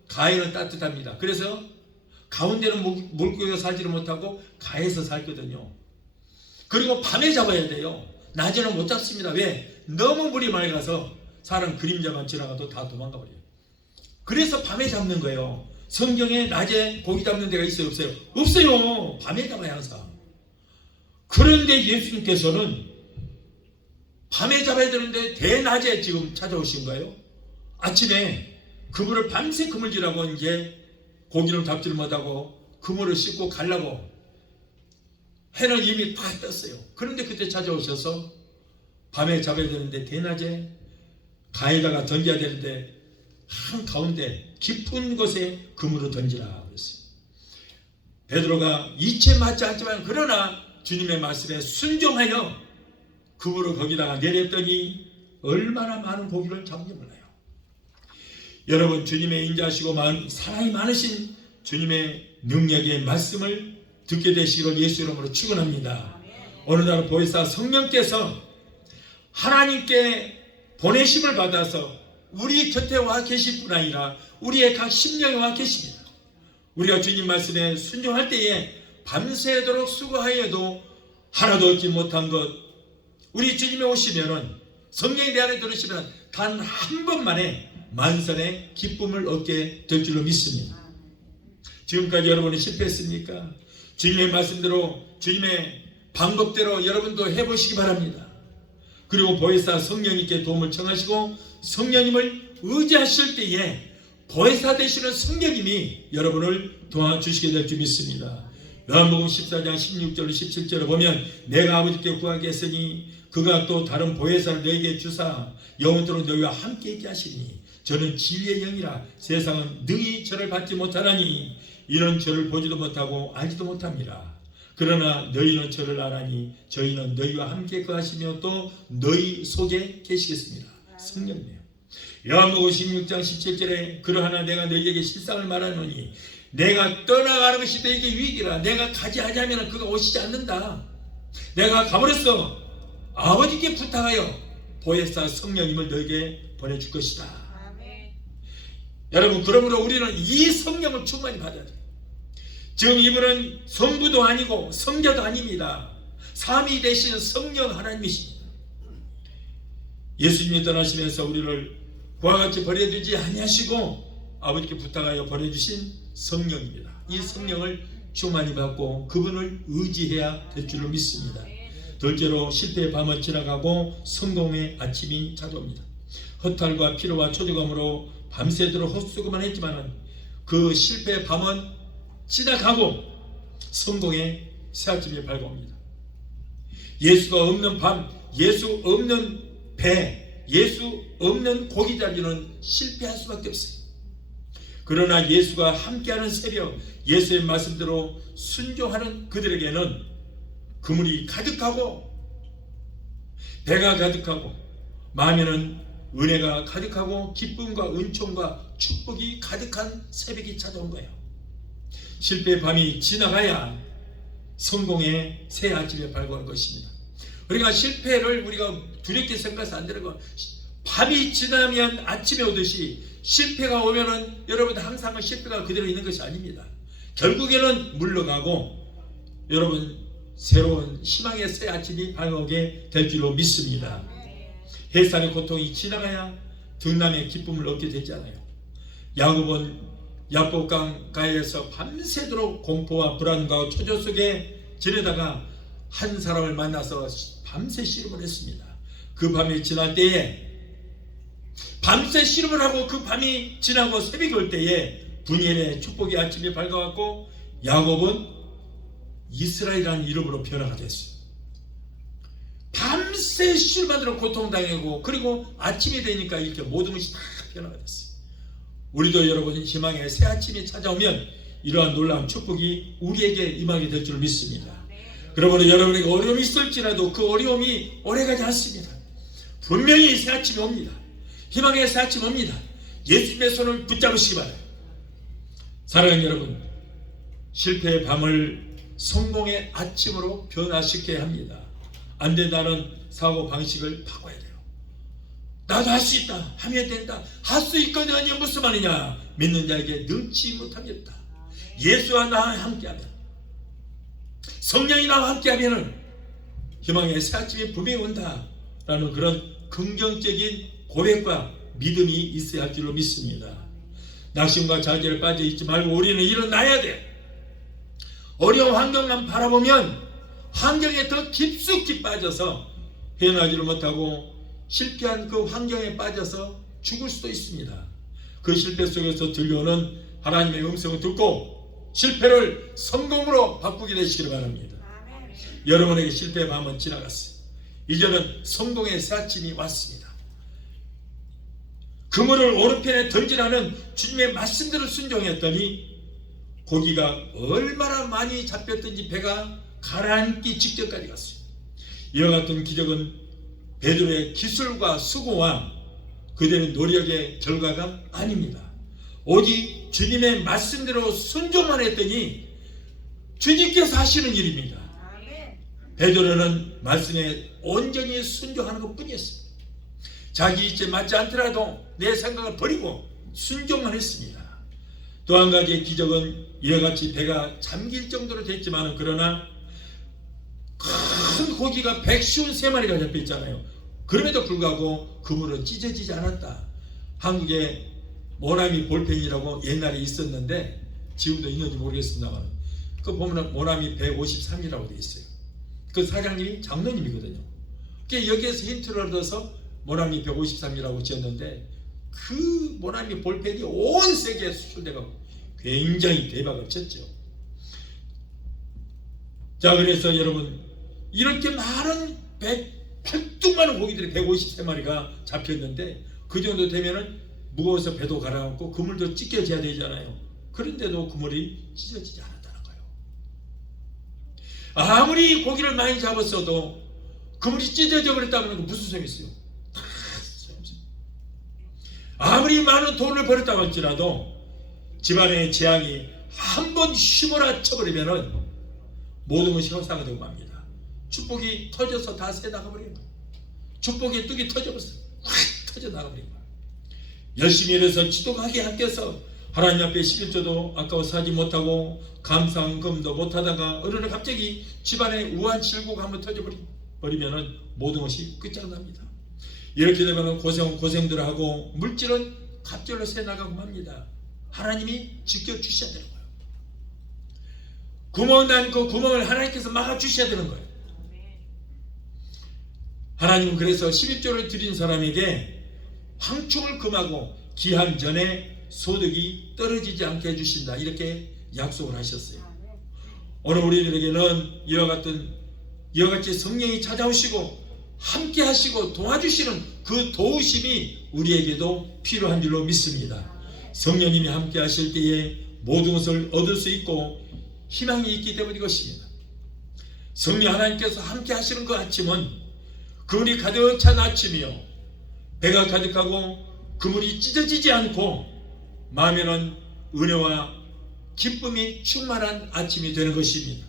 가에는 따뜻합니다. 그래서 가운데는 물고기가 살지를 못하고 가에서 살거든요. 그리고 밤에 잡아야 돼요. 낮에는 못 잡습니다. 왜? 너무 물이 맑아서 사람 그림자만 지나가도 다 도망가 버려요. 그래서 밤에 잡는 거예요. 성경에 낮에 고기 잡는 데가 있어요? 없어요? 없어요. 밤에 잡아야 항상. 그런데 예수님께서는 밤에 잡아야 되는데 대낮에 지금 찾아오신 거예요. 아침에 그물을 밤새 그물질하고 이제 고기를 잡지를 못하고 그물을 씻고 가려고 해는 이미 다 떴어요. 그런데 그때 찾아오셔서 밤에 잡아야 되는데 대낮에 가에다가 던져야 되는데 한가운데 깊은 곳에 그물을 던지라 그랬어요. 베드로가 이체 맞지 않지만 그러나 주님의 말씀에 순종하여 그물을 거기다가 내렸더니 얼마나 많은 고기를 잡는지 몰라요. 여러분, 주님의 인자하시고 사랑이 많으신 주님의 능력의 말씀을 듣게 되시기를 예수 이름으로 축원합니다. 어느 날 보혜사 성령께서 하나님께 보내심을 받아서 우리 곁에 와 계실 뿐 아니라 우리의 각 심령에 와 계십니다. 우리가 주님 말씀에 순종할 때에 밤새도록 수고하여도 하나도 얻지 못한 것, 우리 주님이 오시면은 성령이 내 안에 들으시면 단 한 번만에 만선의 기쁨을 얻게 될 줄로 믿습니다. 지금까지 여러분이 실패했습니까? 주님의 말씀대로 주님의 방법대로 여러분도 해보시기 바랍니다. 그리고 보혜사 성령님께 도움을 청하시고 성령님을 의지하실 때에 보혜사 되시는 성령님이 여러분을 도와주시게 될 줄 믿습니다. 요한복음 14장 16절 17절을 보면 내가 아버지께 구하게 했으니 그가 또 다른 보혜사를 너에게 주사 영원토록 너희와 함께 있게 하시니 저는 진리의 영이라 세상은 능히 저를 받지 못하나니 이는 저를 보지도 못하고 알지도 못합니다. 그러나 너희는 저를 알아니 저희는 너희와 함께 거하시며 또 너희 속에 계시겠습니다. 성령이네요. 요한복음 16장 17절에 그러하나 내가 너희에게 실상을 말하노니 내가 떠나가는 것이 너희에게 유익이라. 내가 가지 하자면 그가 오시지 않는다. 내가 가버렸어. 아버지께 부탁하여 보혜사 성령님을 너에게 보내줄 것이다. 아멘. 여러분, 그러므로 우리는 이 성령을 충만히 받아야 돼요. 지금 이분은 성부도 아니고 성자도 아닙니다. 삼위 되시는 성령 하나님이십니다. 예수님이 떠나시면서 우리를 그와 같이 버려두지 아니하시고 아버지께 부탁하여 보내주신 성령입니다. 이 성령을 충만히 받고 그분을 의지해야 될 줄로 믿습니다. 둘째로 실패의 밤은 지나가고 성공의 아침이 찾아옵니다. 허탈과 피로와 초조감으로 밤새도록 헛수고만 했지만 그 실패의 밤은 지나가고 성공의 새아침이 밝아옵니다. 예수가 없는 밤, 예수 없는 배, 예수 없는 고기잡이는 실패할 수밖에 없어요. 그러나 예수가 함께하는 새벽, 예수의 말씀대로 순종하는 그들에게는 그물이 가득하고 배가 가득하고 마음에는 은혜가 가득하고 기쁨과 은총과 축복이 가득한 새벽이 찾아온 거예요. 실패의 밤이 지나가야 성공의 새 아침에 밝아오는 것입니다. 우리가 실패를 우리가 두렵게 생각해서 안 되는 거, 밤이 지나면 아침에 오듯이 실패가 오면은 여러분 항상 실패가 그대로 있는 것이 아닙니다. 결국에는 물러가고 여러분 새로운 희망의 새 아침이 밝아오게 될 줄로 믿습니다. 해산의 고통이 지나가야 등남의 기쁨을 얻게 되잖아요. 야곱은 야복강가에서 밤새도록 공포와 불안과 초조 속에 지내다가 한 사람을 만나서 밤새 씨름을 했습니다. 그 밤이 지날 때에 밤새 씨름을 하고 그 밤이 지나고 새벽이 올 때에 분열의 축복의 아침이 밝아왔고 야곱은 이스라엘이라는 이름으로 변화가 됐어요. 밤새 씨름하도록 고통당하고 그리고 아침이 되니까 이렇게 모든 것이 다 변화가 됐어요. 우리도 여러분 희망의 새 아침이 찾아오면 이러한 놀라운 축복이 우리에게 임하게 될 줄 믿습니다. 그러므로 여러분에게 어려움이 있을지라도 그 어려움이 오래가지 않습니다. 분명히 새 아침이 옵니다. 희망의 새 아침이 옵니다. 예수님의 손을 붙잡으시기 바라요. 사랑하는 여러분, 실패의 밤을 성공의 아침으로 변화시켜야 합니다. 안 된다는 사고 방식을 바꿔야 돼요. 나도 할 수 있다, 하면 된다, 할 수 있거든요. 무슨 말이냐? 믿는 자에게 능치 못하겠다. 예수와 나와 함께하면, 성령이 나와 함께하면 희망의 새 아침이 분명히 온다라는 그런 긍정적인 고백과 믿음이 있어야 할 줄로 믿습니다. 낙심과 좌절에 빠져 있지 말고 우리는 일어나야 돼. 어려운 환경만 바라보면 환경에 더 깊숙이 빠져서 헤어나지를 못하고 실패한 그 환경에 빠져서 죽을 수도 있습니다. 그 실패 속에서 들려오는 하나님의 음성을 듣고 실패를 성공으로 바꾸게 되시기를 바랍니다. 아멘. 여러분에게 실패의 밤은 지나갔어요. 이제는 성공의 새 아침이 왔습니다. 그물을 오른편에 던지라는 주님의 말씀대로 순종했더니 고기가 얼마나 많이 잡혔든지 배가 가라앉기 직전까지 갔어요. 이와 같은 기적은 베드로의 기술과 수고와 그들의 노력의 결과가 아닙니다. 오직 주님의 말씀대로 순종만 했더니 주님께서 하시는 일입니다. 베드로는 말씀에 온전히 순종하는 것뿐이었습니다. 자기 이치에 맞지 않더라도 내 생각을 버리고 순종만 했습니다. 또 한 가지의 기적은 이와 같이 배가 잠길 정도로 됐지만 그러나 큰 고기가 153마리가 잡혀있잖아요. 그럼에도 불구하고 그물은 찢어지지 않았다. 한국에 모나미 볼펜이라고 옛날에 있었는데 지금도 있는지 모르겠습니다만 그 보면 모나미 153이라고 되어 있어요. 그 사장님이 장로님이거든요. 여기에서 힌트를 얻어서 모나미 153이라고 지었는데 그 모나미 볼펜이 온 세계에 수출돼가고 굉장히 대박을 쳤죠. 자, 그래서 여러분 이렇게 많은 팔뚝 많은 고기들이 153마리가 잡혔는데 그 정도 되면은 무거워서 배도 가라앉고 그물도 찢겨져야 되잖아요. 그런데도 그물이 찢어지지 않았다는 거예요. 아무리 고기를 많이 잡았어도 그물이 찢어져 버렸다면 무슨 소용이 있어요? 아무리 많은 돈을 벌었다고 할지라도 집안의 재앙이 한 번 휘몰아 쳐버리면은 모든 것이 허사가 되고 맙니다. 축복이 터져서 다 새 나가버리는 거예요. 축복의 뚝이 터져버렸어요. 확 터져 나가버린 거예요. 열심히 일해서 지독하게 아껴서 하나님 앞에 11조도 아까워서 하지 못하고 감상금도 못하다가 어느 날 갑자기 집안에 우한 질고가 한번 터져버리면은 모든 것이 끝장납니다. 이렇게 되면 고생은 고생대로 하고 물질은 갑절로 새나가고 맙니다. 하나님이 지켜주셔야 되는 거예요. 구멍 난 그 구멍을 하나님께서 막아주셔야 되는 거예요. 하나님은 그래서 11조를 드린 사람에게 황충을 금하고 기한 전에 소득이 떨어지지 않게 해주신다, 이렇게 약속을 하셨어요. 오늘 우리들에게는 이와 같이 성령이 찾아오시고 함께 하시고 도와주시는 그 도우심이 우리에게도 필요한 줄로 믿습니다. 성령님이 함께 하실 때에 모든 것을 얻을 수 있고 희망이 있기 때문인 것입니다. 성령 하나님께서 함께 하시는 그 아침은 그물이 가득 찬 아침이요, 배가 가득하고 그물이 찢어지지 않고 마음에는 은혜와 기쁨이 충만한 아침이 되는 것입니다.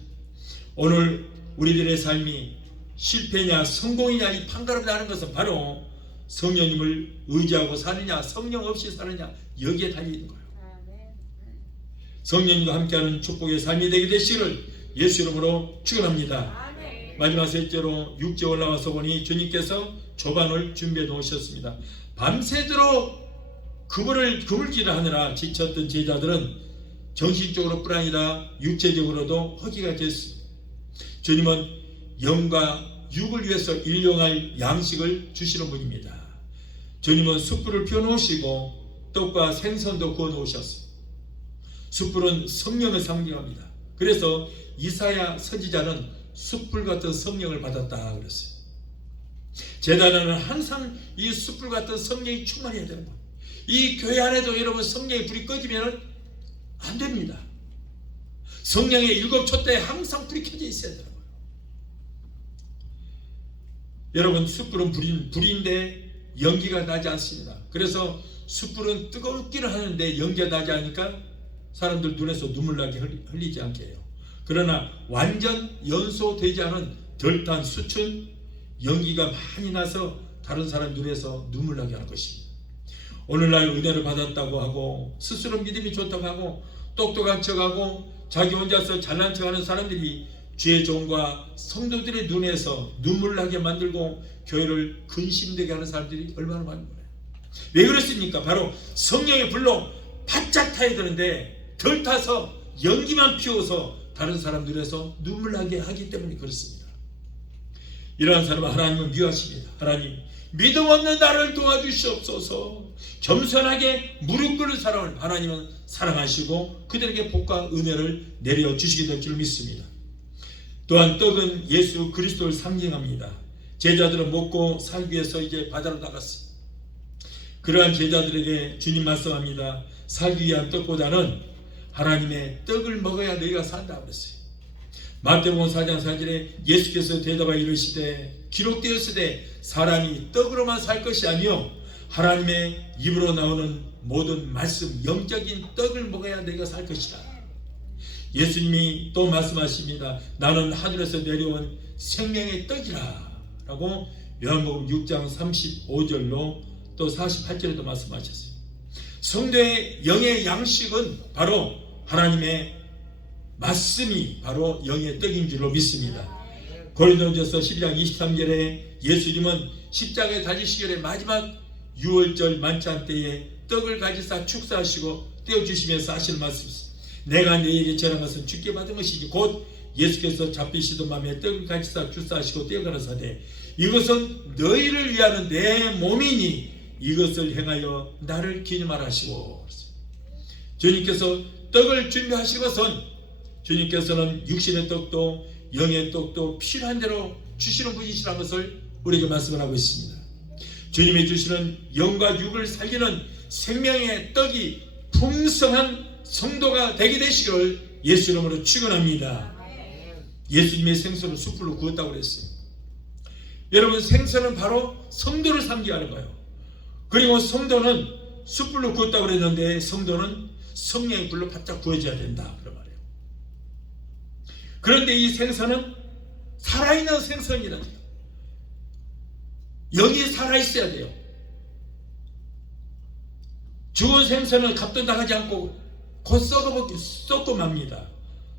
오늘 우리들의 삶이 실패냐 성공이냐 이 판가름을 하는 것은 바로 성령님을 의지하고 사느냐 성령 없이 사느냐 여기에 달려있는 거예요. 성령님과 함께하는 축복의 삶이 되게 되시기를 예수 이름으로 축원합니다. 마지막 셋째로 6절 올라와서 보니 주님께서 조반을 준비해 놓으셨습니다. 밤새도록 그물질을 하느라 지쳤던 제자들은 정신적으로 뿐 아니라 육체적으로도 허기가 됐습니다. 주님은 영과 육을 위해서 일용할 양식을 주시는 분입니다. 주님은 숯불을 펴놓으시고 떡과 생선도 구워 놓으셨습니다. 숯불은 성령을 상징합니다. 그래서 이사야 선지자는 숯불 같은 성령을 받았다 그랬어요. 제자는 항상 이 숯불 같은 성령이 충만해야 되는 거예요. 이 교회 안에도 여러분 성령의 불이 꺼지면 안 됩니다. 성령의 일곱 촛대에 항상 불이 켜져 있어야 되는 거예요. 여러분 숯불은 불인데 연기가 나지 않습니다. 그래서 숯불은 뜨겁기는 하는데 연기가 나지 않으니까 사람들 눈에서 눈물 나게 흘리지 않게 해요. 그러나 완전 연소되지 않은 덜 탄 숯은 연기가 많이 나서 다른 사람 눈에서 눈물 나게 하는 것입니다. 오늘날 은혜를 받았다고 하고 스스로 믿음이 좋다고 하고 똑똑한 척하고 자기 혼자서 잘난 척하는 사람들이 주의 종과 성도들의 눈에서 눈물 나게 만들고 교회를 근심되게 하는 사람들이 얼마나 많은 거예요. 왜 그렇습니까? 바로 성령의 불로 바짝 타야 되는데 덜 타서 연기만 피워서 다른 사람 눈에서 눈물 나게 하기 때문에 그렇습니다. 이러한 사람은 하나님은 미워하십니다. 하나님, 믿음 없는 나를 도와주시옵소서. 겸손하게 무릎 꿇는 사람을 하나님은 사랑하시고 그들에게 복과 은혜를 내려주시게 될 줄 믿습니다. 또한 떡은 예수 그리스도를 상징합니다. 제자들은 먹고 살기 위해서 이제 바다로 나갔습니다. 그러한 제자들에게 주님 말씀합니다. 살기 위한 떡보다는 하나님의 떡을 먹어야 너희가 산다 그랬어요. 마태복음 4장 4절에 예수께서 대답하여 이르시되 기록되었으되 사람이 떡으로만 살 것이 아니요 하나님의 입으로 나오는 모든 말씀 영적인 떡을 먹어야 너희가 살 것이다. 예수님이 또 말씀하십니다. 나는 하늘에서 내려온 생명의 떡이라 라고 요한복음 6장 35절로 또 48절에도 말씀하셨어요. 성도의 영의 양식은 바로 하나님의 말씀이 바로 영의 떡인 줄로 믿습니다. 고린도전서 12장 23절에 예수님은 십자가에 달리시기에 마지막 유월절 만찬 때에 떡을 가지사 축사하시고 떼어주시면서 하시는 말씀이 있습니다. 내가 너희에게 전한 것은 주께 받은 것이지 곧 예수께서 잡히시던 밤에 떡을 가지사 축사하시고 떼어가라사대 이것은 너희를 위하는 내 몸이니 이것을 행하여 나를 기념하라 하시고 주님께서 떡을 준비하신 것은 주님께서는 육신의 떡도 영의 떡도 필요한 대로 주시는 분이시라는 것을 우리에게 말씀을 하고 있습니다. 주님이 주시는 영과 육을 살리는 생명의 떡이 풍성한 성도가 되게 되시기를 예수 이름으로 축원합니다. 예수님의 생선을 숯불로 구웠다고 그랬어요. 여러분, 생선은 바로 성도를 상징하는 거예요. 그리고 성도는 숯불로 구웠다고 그랬는데 성도는 성령의 불로 바짝 구워져야 된다 그런 말이에요. 그런데 이 생선은 살아있는 생선이라는 거예요. 영이 살아있어야 돼요. 죽은 생선은 값도 나가지 않고 곧 썩고 맙니다.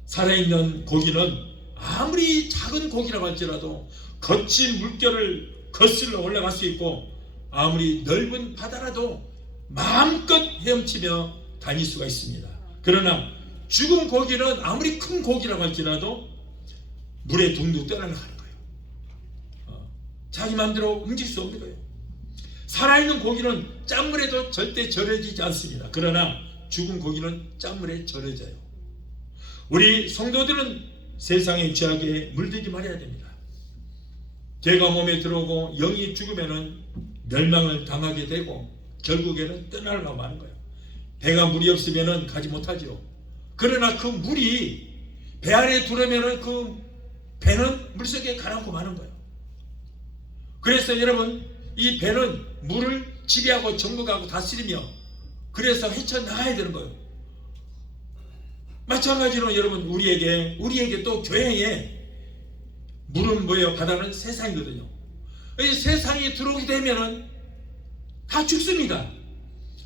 살아있는 고기는 아무리 작은 고기라고 할지라도 거친 물결을 거슬러 올라갈 수 있고 아무리 넓은 바다라도 마음껏 헤엄치며 다닐 수가 있습니다. 그러나 죽은 고기는 아무리 큰 고기라고 할지라도 물에 둥둥 떠나가는 거예요. 자기 마음대로 움직일 수 없는 거예요. 살아있는 고기는 짠물에도 절대 절여지지 않습니다. 그러나 죽은 고기는 짠물에 절여져요. 우리 성도들은 세상에 죄악에 물들지 말아야 됩니다. 죄가 몸에 들어오고 영이 죽으면 멸망을 당하게 되고 결국에는 떠나려고 하는 거예요. 배가 물이 없으면 가지 못하죠. 그러나 그 물이 배 안에 들어오면 그 배는 물속에 가라앉고 마는 거예요. 그래서 여러분, 이 배는 물을 지배하고 정복하고 다스리며 그래서 헤쳐나가야 되는 거예요. 마찬가지로 여러분, 우리에게 또 교회에 물은 뭐예요? 바다는 세상이거든요. 이 세상이 들어오게 되면은 다 죽습니다.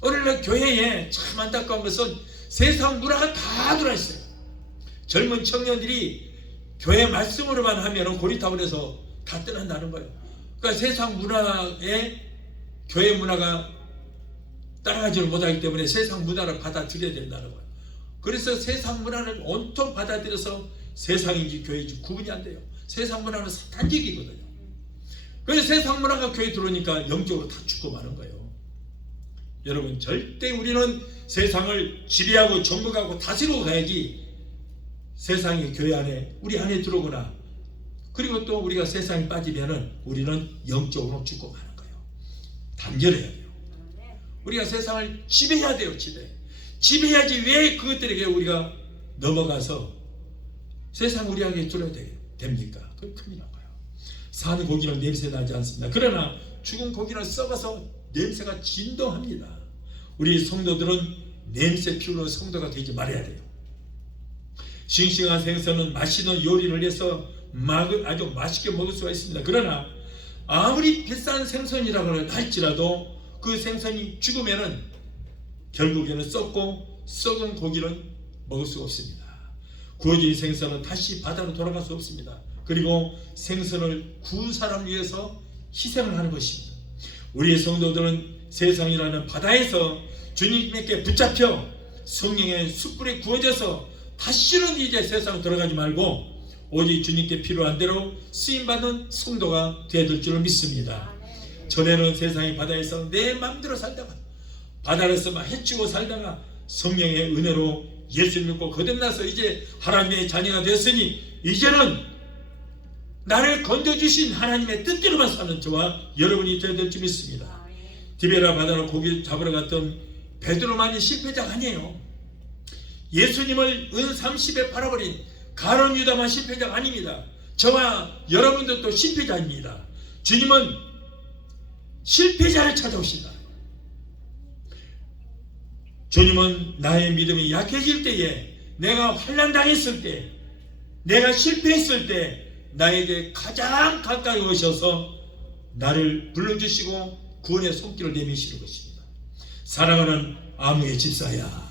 오늘날 교회에 참 안타까운 것은 세상 문화가 다 들어와 있어요. 젊은 청년들이 교회 말씀으로만 하면은 고리타분해서 다 떠난다는 거예요. 그러니까 세상 문화에 교회 문화가 따라가지를 못하기 때문에 세상 문화를 받아들여야 된다는 거예요. 그래서 세상 문화를 온통 받아들여서 세상인지 교회인지 구분이 안 돼요. 세상 문화는 사탄적이거든요. 그래서 세상 문화가 교회에 들어오니까 영적으로 다 죽고 마는 거예요. 여러분, 절대 우리는 세상을 지배하고 정복하고 다스리고 가야지 세상이 교회 안에 우리 안에 들어오거나 그리고 또 우리가 세상에 빠지면은 우리는 영적으로 죽고 가는 거예요. 단결해야 돼요. 우리가 세상을 지배해야 돼요. 지배해야지 왜 그것들에게 우리가 넘어가서 세상 우리에게 들어야 됩니까? 그건 큰일 난 거예요. 산 고기는 냄새 나지 않습니다. 그러나 죽은 고기는 썩어서 냄새가 진동합니다. 우리 성도들은 냄새 피우는 성도가 되지 말아야 돼요. 싱싱한 생선은 맛있는 요리를 해서 아주 맛있게 먹을 수가 있습니다. 그러나 아무리 비싼 생선이라고 할지라도 그 생선이 죽으면은 결국에는 썩고 썩은 고기는 먹을 수가 없습니다. 구워진 생선은 다시 바다로 돌아갈 수 없습니다. 그리고 생선을 구운 사람을 위해서 희생을 하는 것입니다. 우리의 성도들은 세상이라는 바다에서 주님께 붙잡혀 성령의 숯불에 구워져서 다시는 이제 세상 들어가지 말고 오직 주님께 필요한 대로 쓰임받는 성도가 되어야 줄을 믿습니다. 전에는 세상의 바다에서 내 마음대로 살다가 바다에서 막 해치고 살다가 성령의 은혜로 예수 믿고 거듭나서 이제 하나님의 자녀가 되었으니 이제는 나를 건져주신 하나님의 뜻대로만 사는 저와 여러분이 되어야 될 줄 믿습니다. 디베라 바다로 고기 잡으러 갔던 베드로만이 실패자가 아니에요. 예수님을 은 30에 팔아버린 가룟 유다만 실패자가 아닙니다. 저와 여러분들도 실패자입니다. 주님은 실패자를 찾아오신다. 주님은 나의 믿음이 약해질 때에, 내가 환난당했을 때, 내가 실패했을 때 나에게 가장 가까이 오셔서 나를 불러주시고 구원의 손길을 내미시는 것입니다. 사랑하는 아무의 집사야,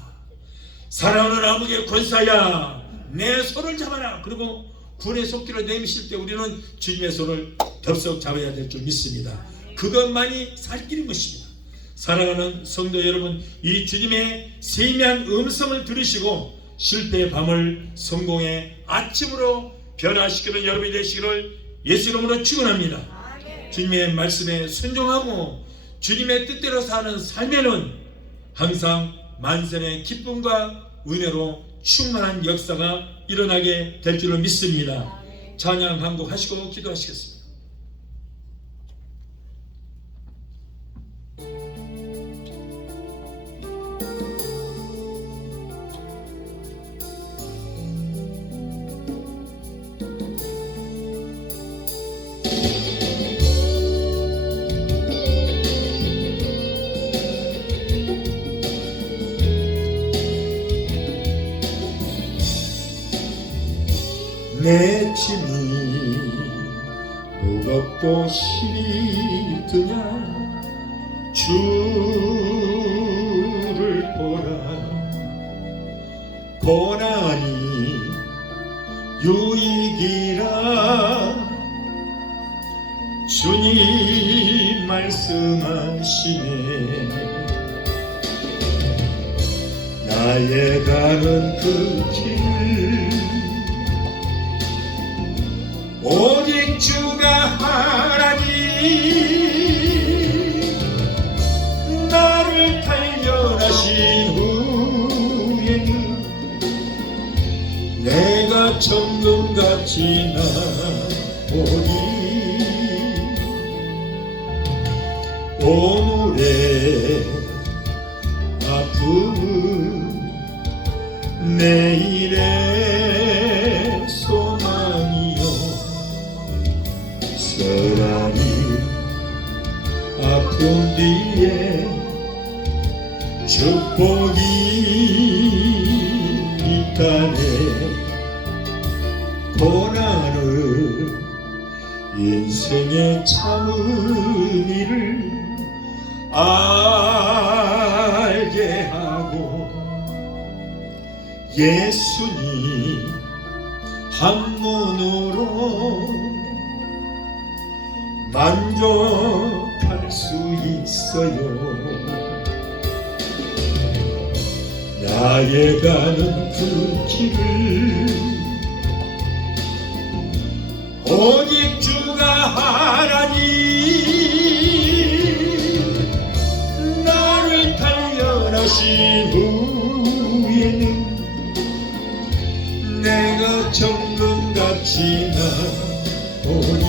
사랑하는 아무의 권사야, 내 손을 잡아라. 그리고 구원의 손길을 내미실 때 우리는 주님의 손을 덥석 잡아야 될 줄 믿습니다. 그것만이 살 길인 것입니다. 사랑하는 성도 여러분, 이 주님의 세미한 음성을 들으시고 실패의 밤을 성공의 아침으로 변화시키는 여러분이 되시기를 예수 이름으로 축원합니다. 주님의 말씀에 순종하고 주님의 뜻대로 사는 삶에는 항상 만선의 기쁨과 은혜로 충만한 역사가 일어나게 될 줄을 믿습니다. 찬양 한곡 하시고 기도하시겠습니다. 내 짐이 무겁고 실이 드냐 주를 보라 고난이 유익이라 주님 말씀하시네 나의 가는 그 길 오직 주가 하나님 나를 단련하신 후에는 내가 천금같이 나오니 오늘의 아픔은 내일의 소망이요 사랑이 아픈 뒤에 축복이 있다네 고난을 인생의 참 의미를 알게 하고 예수님 한 문으로 만족할 수 있어요 나의 가는 그 길을 오직 주가 하나님 나를 단련하신 후에는 내가 정금같이 나오니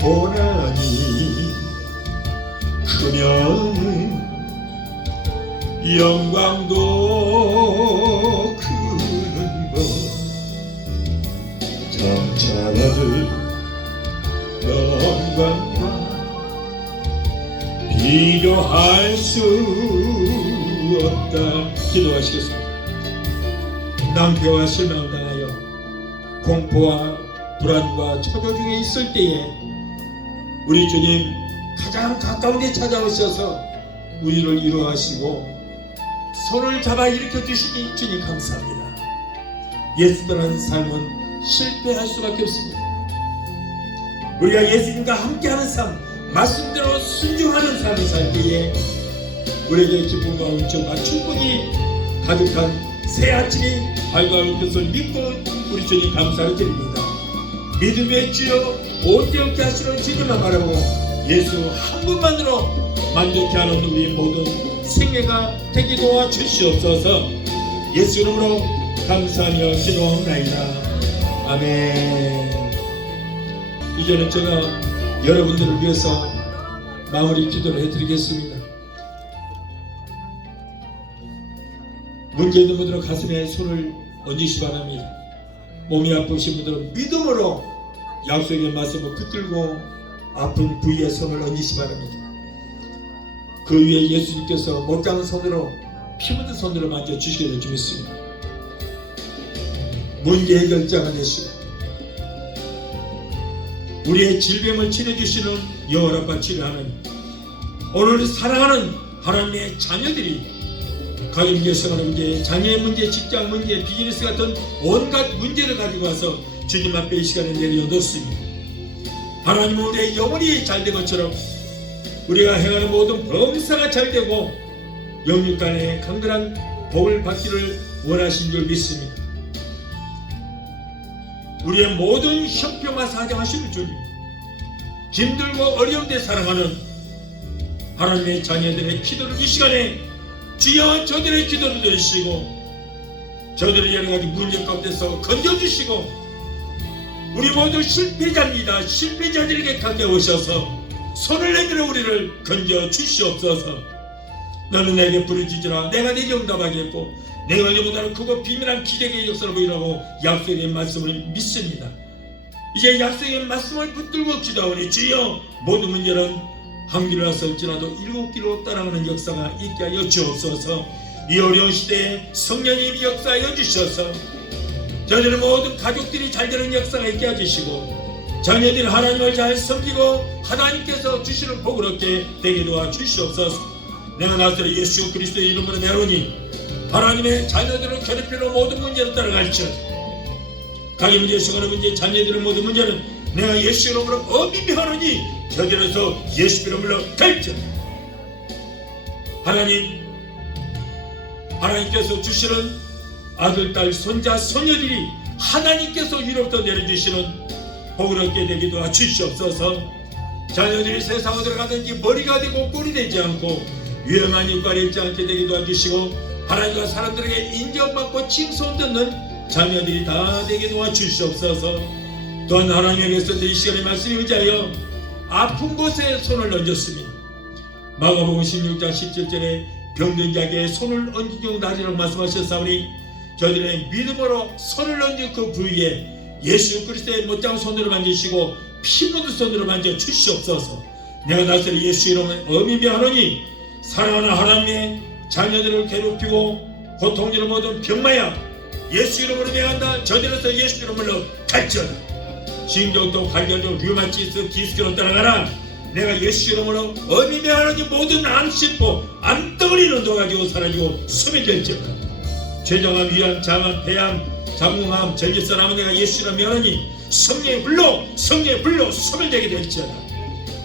고난이 크면 영광도 크는 것 장차받을 영광과 비교할 수 없다 기도하시겠습니다. 낭패와 실망을 당하여 공포와 불안과 초조 중에 있을 때에 우리 주님 가장 가까운 데 찾아오셔서 우리를 위로하시고 손을 잡아 일으켜 주시니 주님 감사합니다. 예수님과는 삶은 실패할 수밖에 없습니다. 우리가 예수님과 함께하는 삶, 말씀대로 순종하는 삶을 살 때에 우리에게 기쁨과 은총과 축복이 가득한 새 아침이 밝아올 것을 믿고 우리 주님 감사를 드립니다. 믿음의 주여 온전케 하시는 주님만 바라고 예수 한 분만으로 만족케 하는 우리 모든 생애가 되게 도와주시옵소서. 예수 이름으로 감사하며 기도하옵나이다. 아멘. 이제는 제가 여러분들을 위해서 마무리 기도를 해드리겠습니다. 문제 있는 분들은 가슴에 손을 얹으시기 바랍니다. 몸이 아프신 분들은 믿음으로 약속의 말씀을 붙들고 아픈 부위에 손을 얹으시기 바랍니다. 그 위에 예수님께서 못자는 손으로 피 묻은 손으로 만져주시게 될 줄 믿습니다. 문제 해결자가 되시고 우리의 질병을 치료해주시는 여호와라빠 치료하는 오늘 사랑하는 하나님의 자녀들이 가정의 생활 문제, 장애 문제, 직장 문제, 비즈니스 같은 온갖 문제를 가지고 와서 주님 앞에 이 시간에 내려놓습니다. 하나님은 우리의 영혼이 잘된 것처럼 우리가 행하는 모든 범사가 잘되고 영육간에 강건한 복을 받기를 원하신 줄 믿습니다. 우리의 모든 형편과 사정하시는 주님, 힘들고 어려운데 살아가는 하나님의 자녀들의 기도를 이 시간에 주여 저들의 기도를 들으시고 저들의 여러가지 문제 가운데서 건져주시고 우리 모두 실패자입니다. 실패자들에게 가까우셔서 손을 내밀어 우리를 건져주시옵소서. 너는 내게 부르짖으라 내가 네게 응답하겠고 내가 너보다 크고 비밀한 기적의 역사를 보이라고 약속의 말씀을 믿습니다. 이제 약속의 말씀을 붙들고 기도하오니 주여 모든 문제는 한 길로 나설지라도 7길로 따라가는 역사가 있게 하여 주옵소서. 이 어려운 시대에 성령님이 역사하여 주셔서 저희들 모든 가족들이 잘 되는 역사가 있게 해주시고 자녀들이 하나님을 잘 섬기고 하나님께서 주시는 복을 얻게 되게 도와주시옵소서. 내가 나사렛 예수 그리스도의 이름으로 내오니 하나님의 자녀들을 괴롭히는 모든 문제를 따라갈지어다. 가게 문제, 시간의 문제, 자녀들의 모든 문제는 내가 예수 이름으로 엄밀히 하노니 저들에서 예수 이름으로 갈지어다. 하나님께서 주시는 아들, 딸, 손자, 손녀들이 하나님께서 위로부터 내려주시는 복을 얻게 되기도 하시옵소서. 자녀들이 세상으로 들어가든지 머리가 되고 꼴이 되지 않고 위험한 일과를 잊지 않게 되기도 해주시고 하나님과 사람들에게 인정받고 칭송 듣는 자녀들이 다 되게 도와주시옵소서. 또한 하나님의 백성들 이 시간에 말씀을 의지하여 아픈 곳에 손을 얹었습니다. 마가복음 16장 17절에 병든 자에게 손을 얹은 나리라고 말씀하셨사오니 저희들의 믿음으로 손을 얹은 그 부위에 예수 그리스도의 못장 손으로 만지시고 피 묻은 손으로 만져 주시옵소서. 내가 나사렛 예수 이름을 엄히 하노니 사랑하는 하나님의 자녀들을 괴롭히고 고통주는 모든 병마야 예수 이름으로 명한다. 저들에서 예수 이름으로 갈지어다. 심정도 관절도 류마티스 디스크로 따라가라. 내가 예수 이름으로 엄히 명하노니 모든 암실포 암덩어리는 녹아지고 사라지고 숨이 될지어다. 췌장암, 위암, 장암, 폐암, 자궁암, 전립선암은 내가 예수 이름으로 명하노니 성령의 불로 소멸되게 될지어다.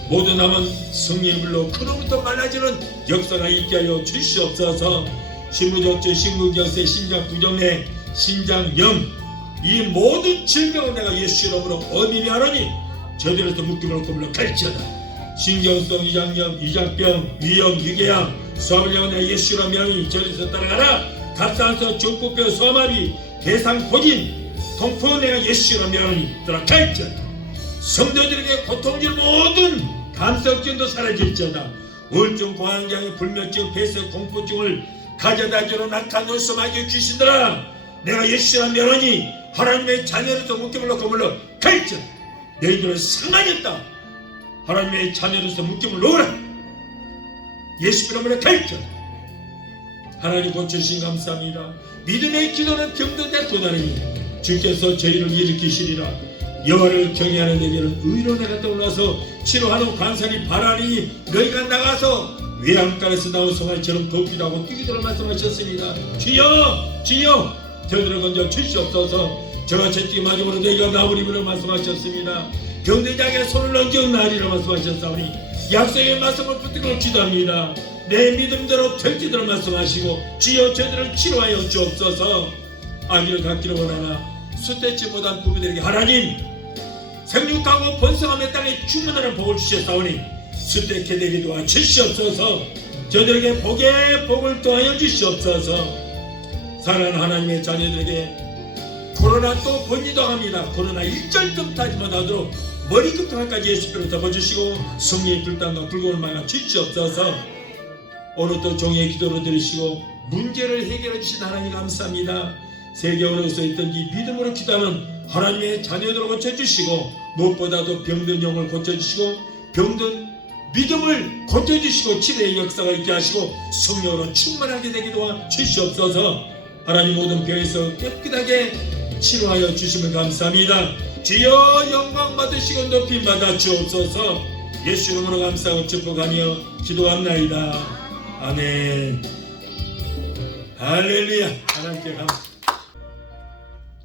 모든 암은 성령의 불로 그로부터 말라지는 역사가 있게 하여 주시옵소서. 신부적주, 신국역세, 신장 부정내, 신장염 이 모든 질병을 내가 예수 이름으로 엄히 하노니 저들에서 묶임을 꼬물러 갈지어다. 신경성 이장염, 이장병, 위염, 유궤암, 소화불량은 내가 예수 이름으로 하노니 저들에서 따라가라. 갑상선, 중풍병, 소아마비, 대상포진, 통풍은 내가 예수 이름으로 하노니 들어갈지어다. 성도들에게 고통줄 모든 감성증도 사라질지어다. 우울증, 공황장애, 불면증, 폐쇄, 공포증을 가져다주는 악한 놀소 마귀의 귀신들아 내가 예수 이름으로 하노니 하나님의 자녀로서 묶임을 거물러 갈지어다. 너희들은 상관이 없다. 하나님의 자녀로서 묶임을 놓으라. 예수 이름으로 갈지어다. 하나님 고쳐주신 감사합니다. 믿음의 기도는 병든 자 도다르니 주께서 저희를 일으키시리라. 여호와를 경외하는 내게는 의로 내가 떠올라서 치료하는 관살이 바라니 너희가 나가서 외양간에서 나온 송아지처럼 걷기도 하고 뛰기도록 말씀하셨습니다. 주여 주여 저들을 건져 주시옵소서. 저가 채찍 맞음으로 너희가 나을 입으로 말씀하셨습니다. 병든 자에게 손을 얹은 날이라 말씀하셨사오니 약속의 말씀을 붙들고 기도합니다. 내 믿음대로 될지도록 말씀하시고 주여 저들을 치료하여 주옵소서. 아기를 갖기를 원하나 수태치 못한 부부들에게 하나님 생육하고 번성함의 땅에 충만한 복을 주셨사오니 수태케 되게 도와주시옵소서. 저들에게 복의 복을 더하여 주시옵소서. 사랑하는 하나님의 자녀들에게 코로나 또 번지당합니다. 코로나 일절금 타지 못하도록 머리끝까지 예수께로 덮어주시고 성령의 불단과 불공을 막아 주시옵소서. 오늘도 종의 기도로 들으시고 문제를 해결해 주신 하나님 감사합니다. 세계어로서 있든지 믿음으로 기도하는 하나님의 자녀들을 고쳐주시고 무엇보다도 병든 영을 고쳐주시고 병든 믿음을 고쳐주시고 치료의 역사가 있게 하시고 성령으로 충만하게 되기도 주시옵소서. 하나님 모든 병에서 깨끗하게 치료하여 주시면 감사합니다. 주여 영광 받으시고 높임 받아 주옵소서. 예수 이름으로 감사하고 축복하며 기도합나이다. 아멘. 할렐루야. 하나님께 감사.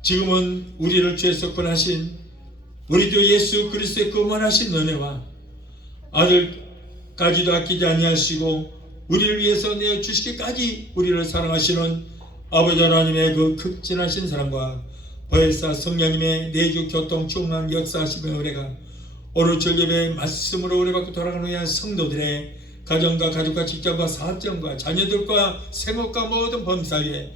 지금은 우리를 죄에서 구원하신 우리 주 예수 그리스도의 그만하신 은혜와 아들까지도 아끼지 아니하시고 우리를 위해서 내어주시기까지 우리를 사랑하시는 아버지 하나님의 그 극진하신 사랑과 보혜사 성령님의 내주 교통 충만 역사하심의 은혜가 오늘 절개의 말씀으로 우리받고 돌아가는 위한 성도들의 가정과 가족과 직장과 사업장과 자녀들과 생업과 모든 범사에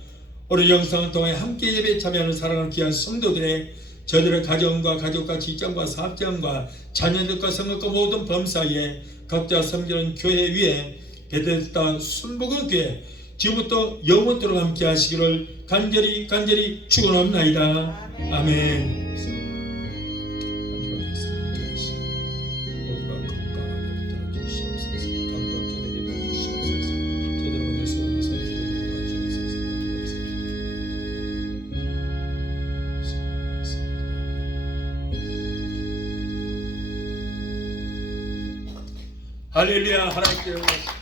오늘 영상을 통해 함께 예배에 참여하는 사랑하는 귀한 성도들의 저들의 가정과 가족과 직장과 사업장과 자녀들과 생업과 모든 범사에 각자 섬기는 교회 위에 베데스다 순복음 교회 지금부터 영원토록 함께 하시기를 간절히 축원합나이다. 아멘. 할렐루야. 하나님께 영광.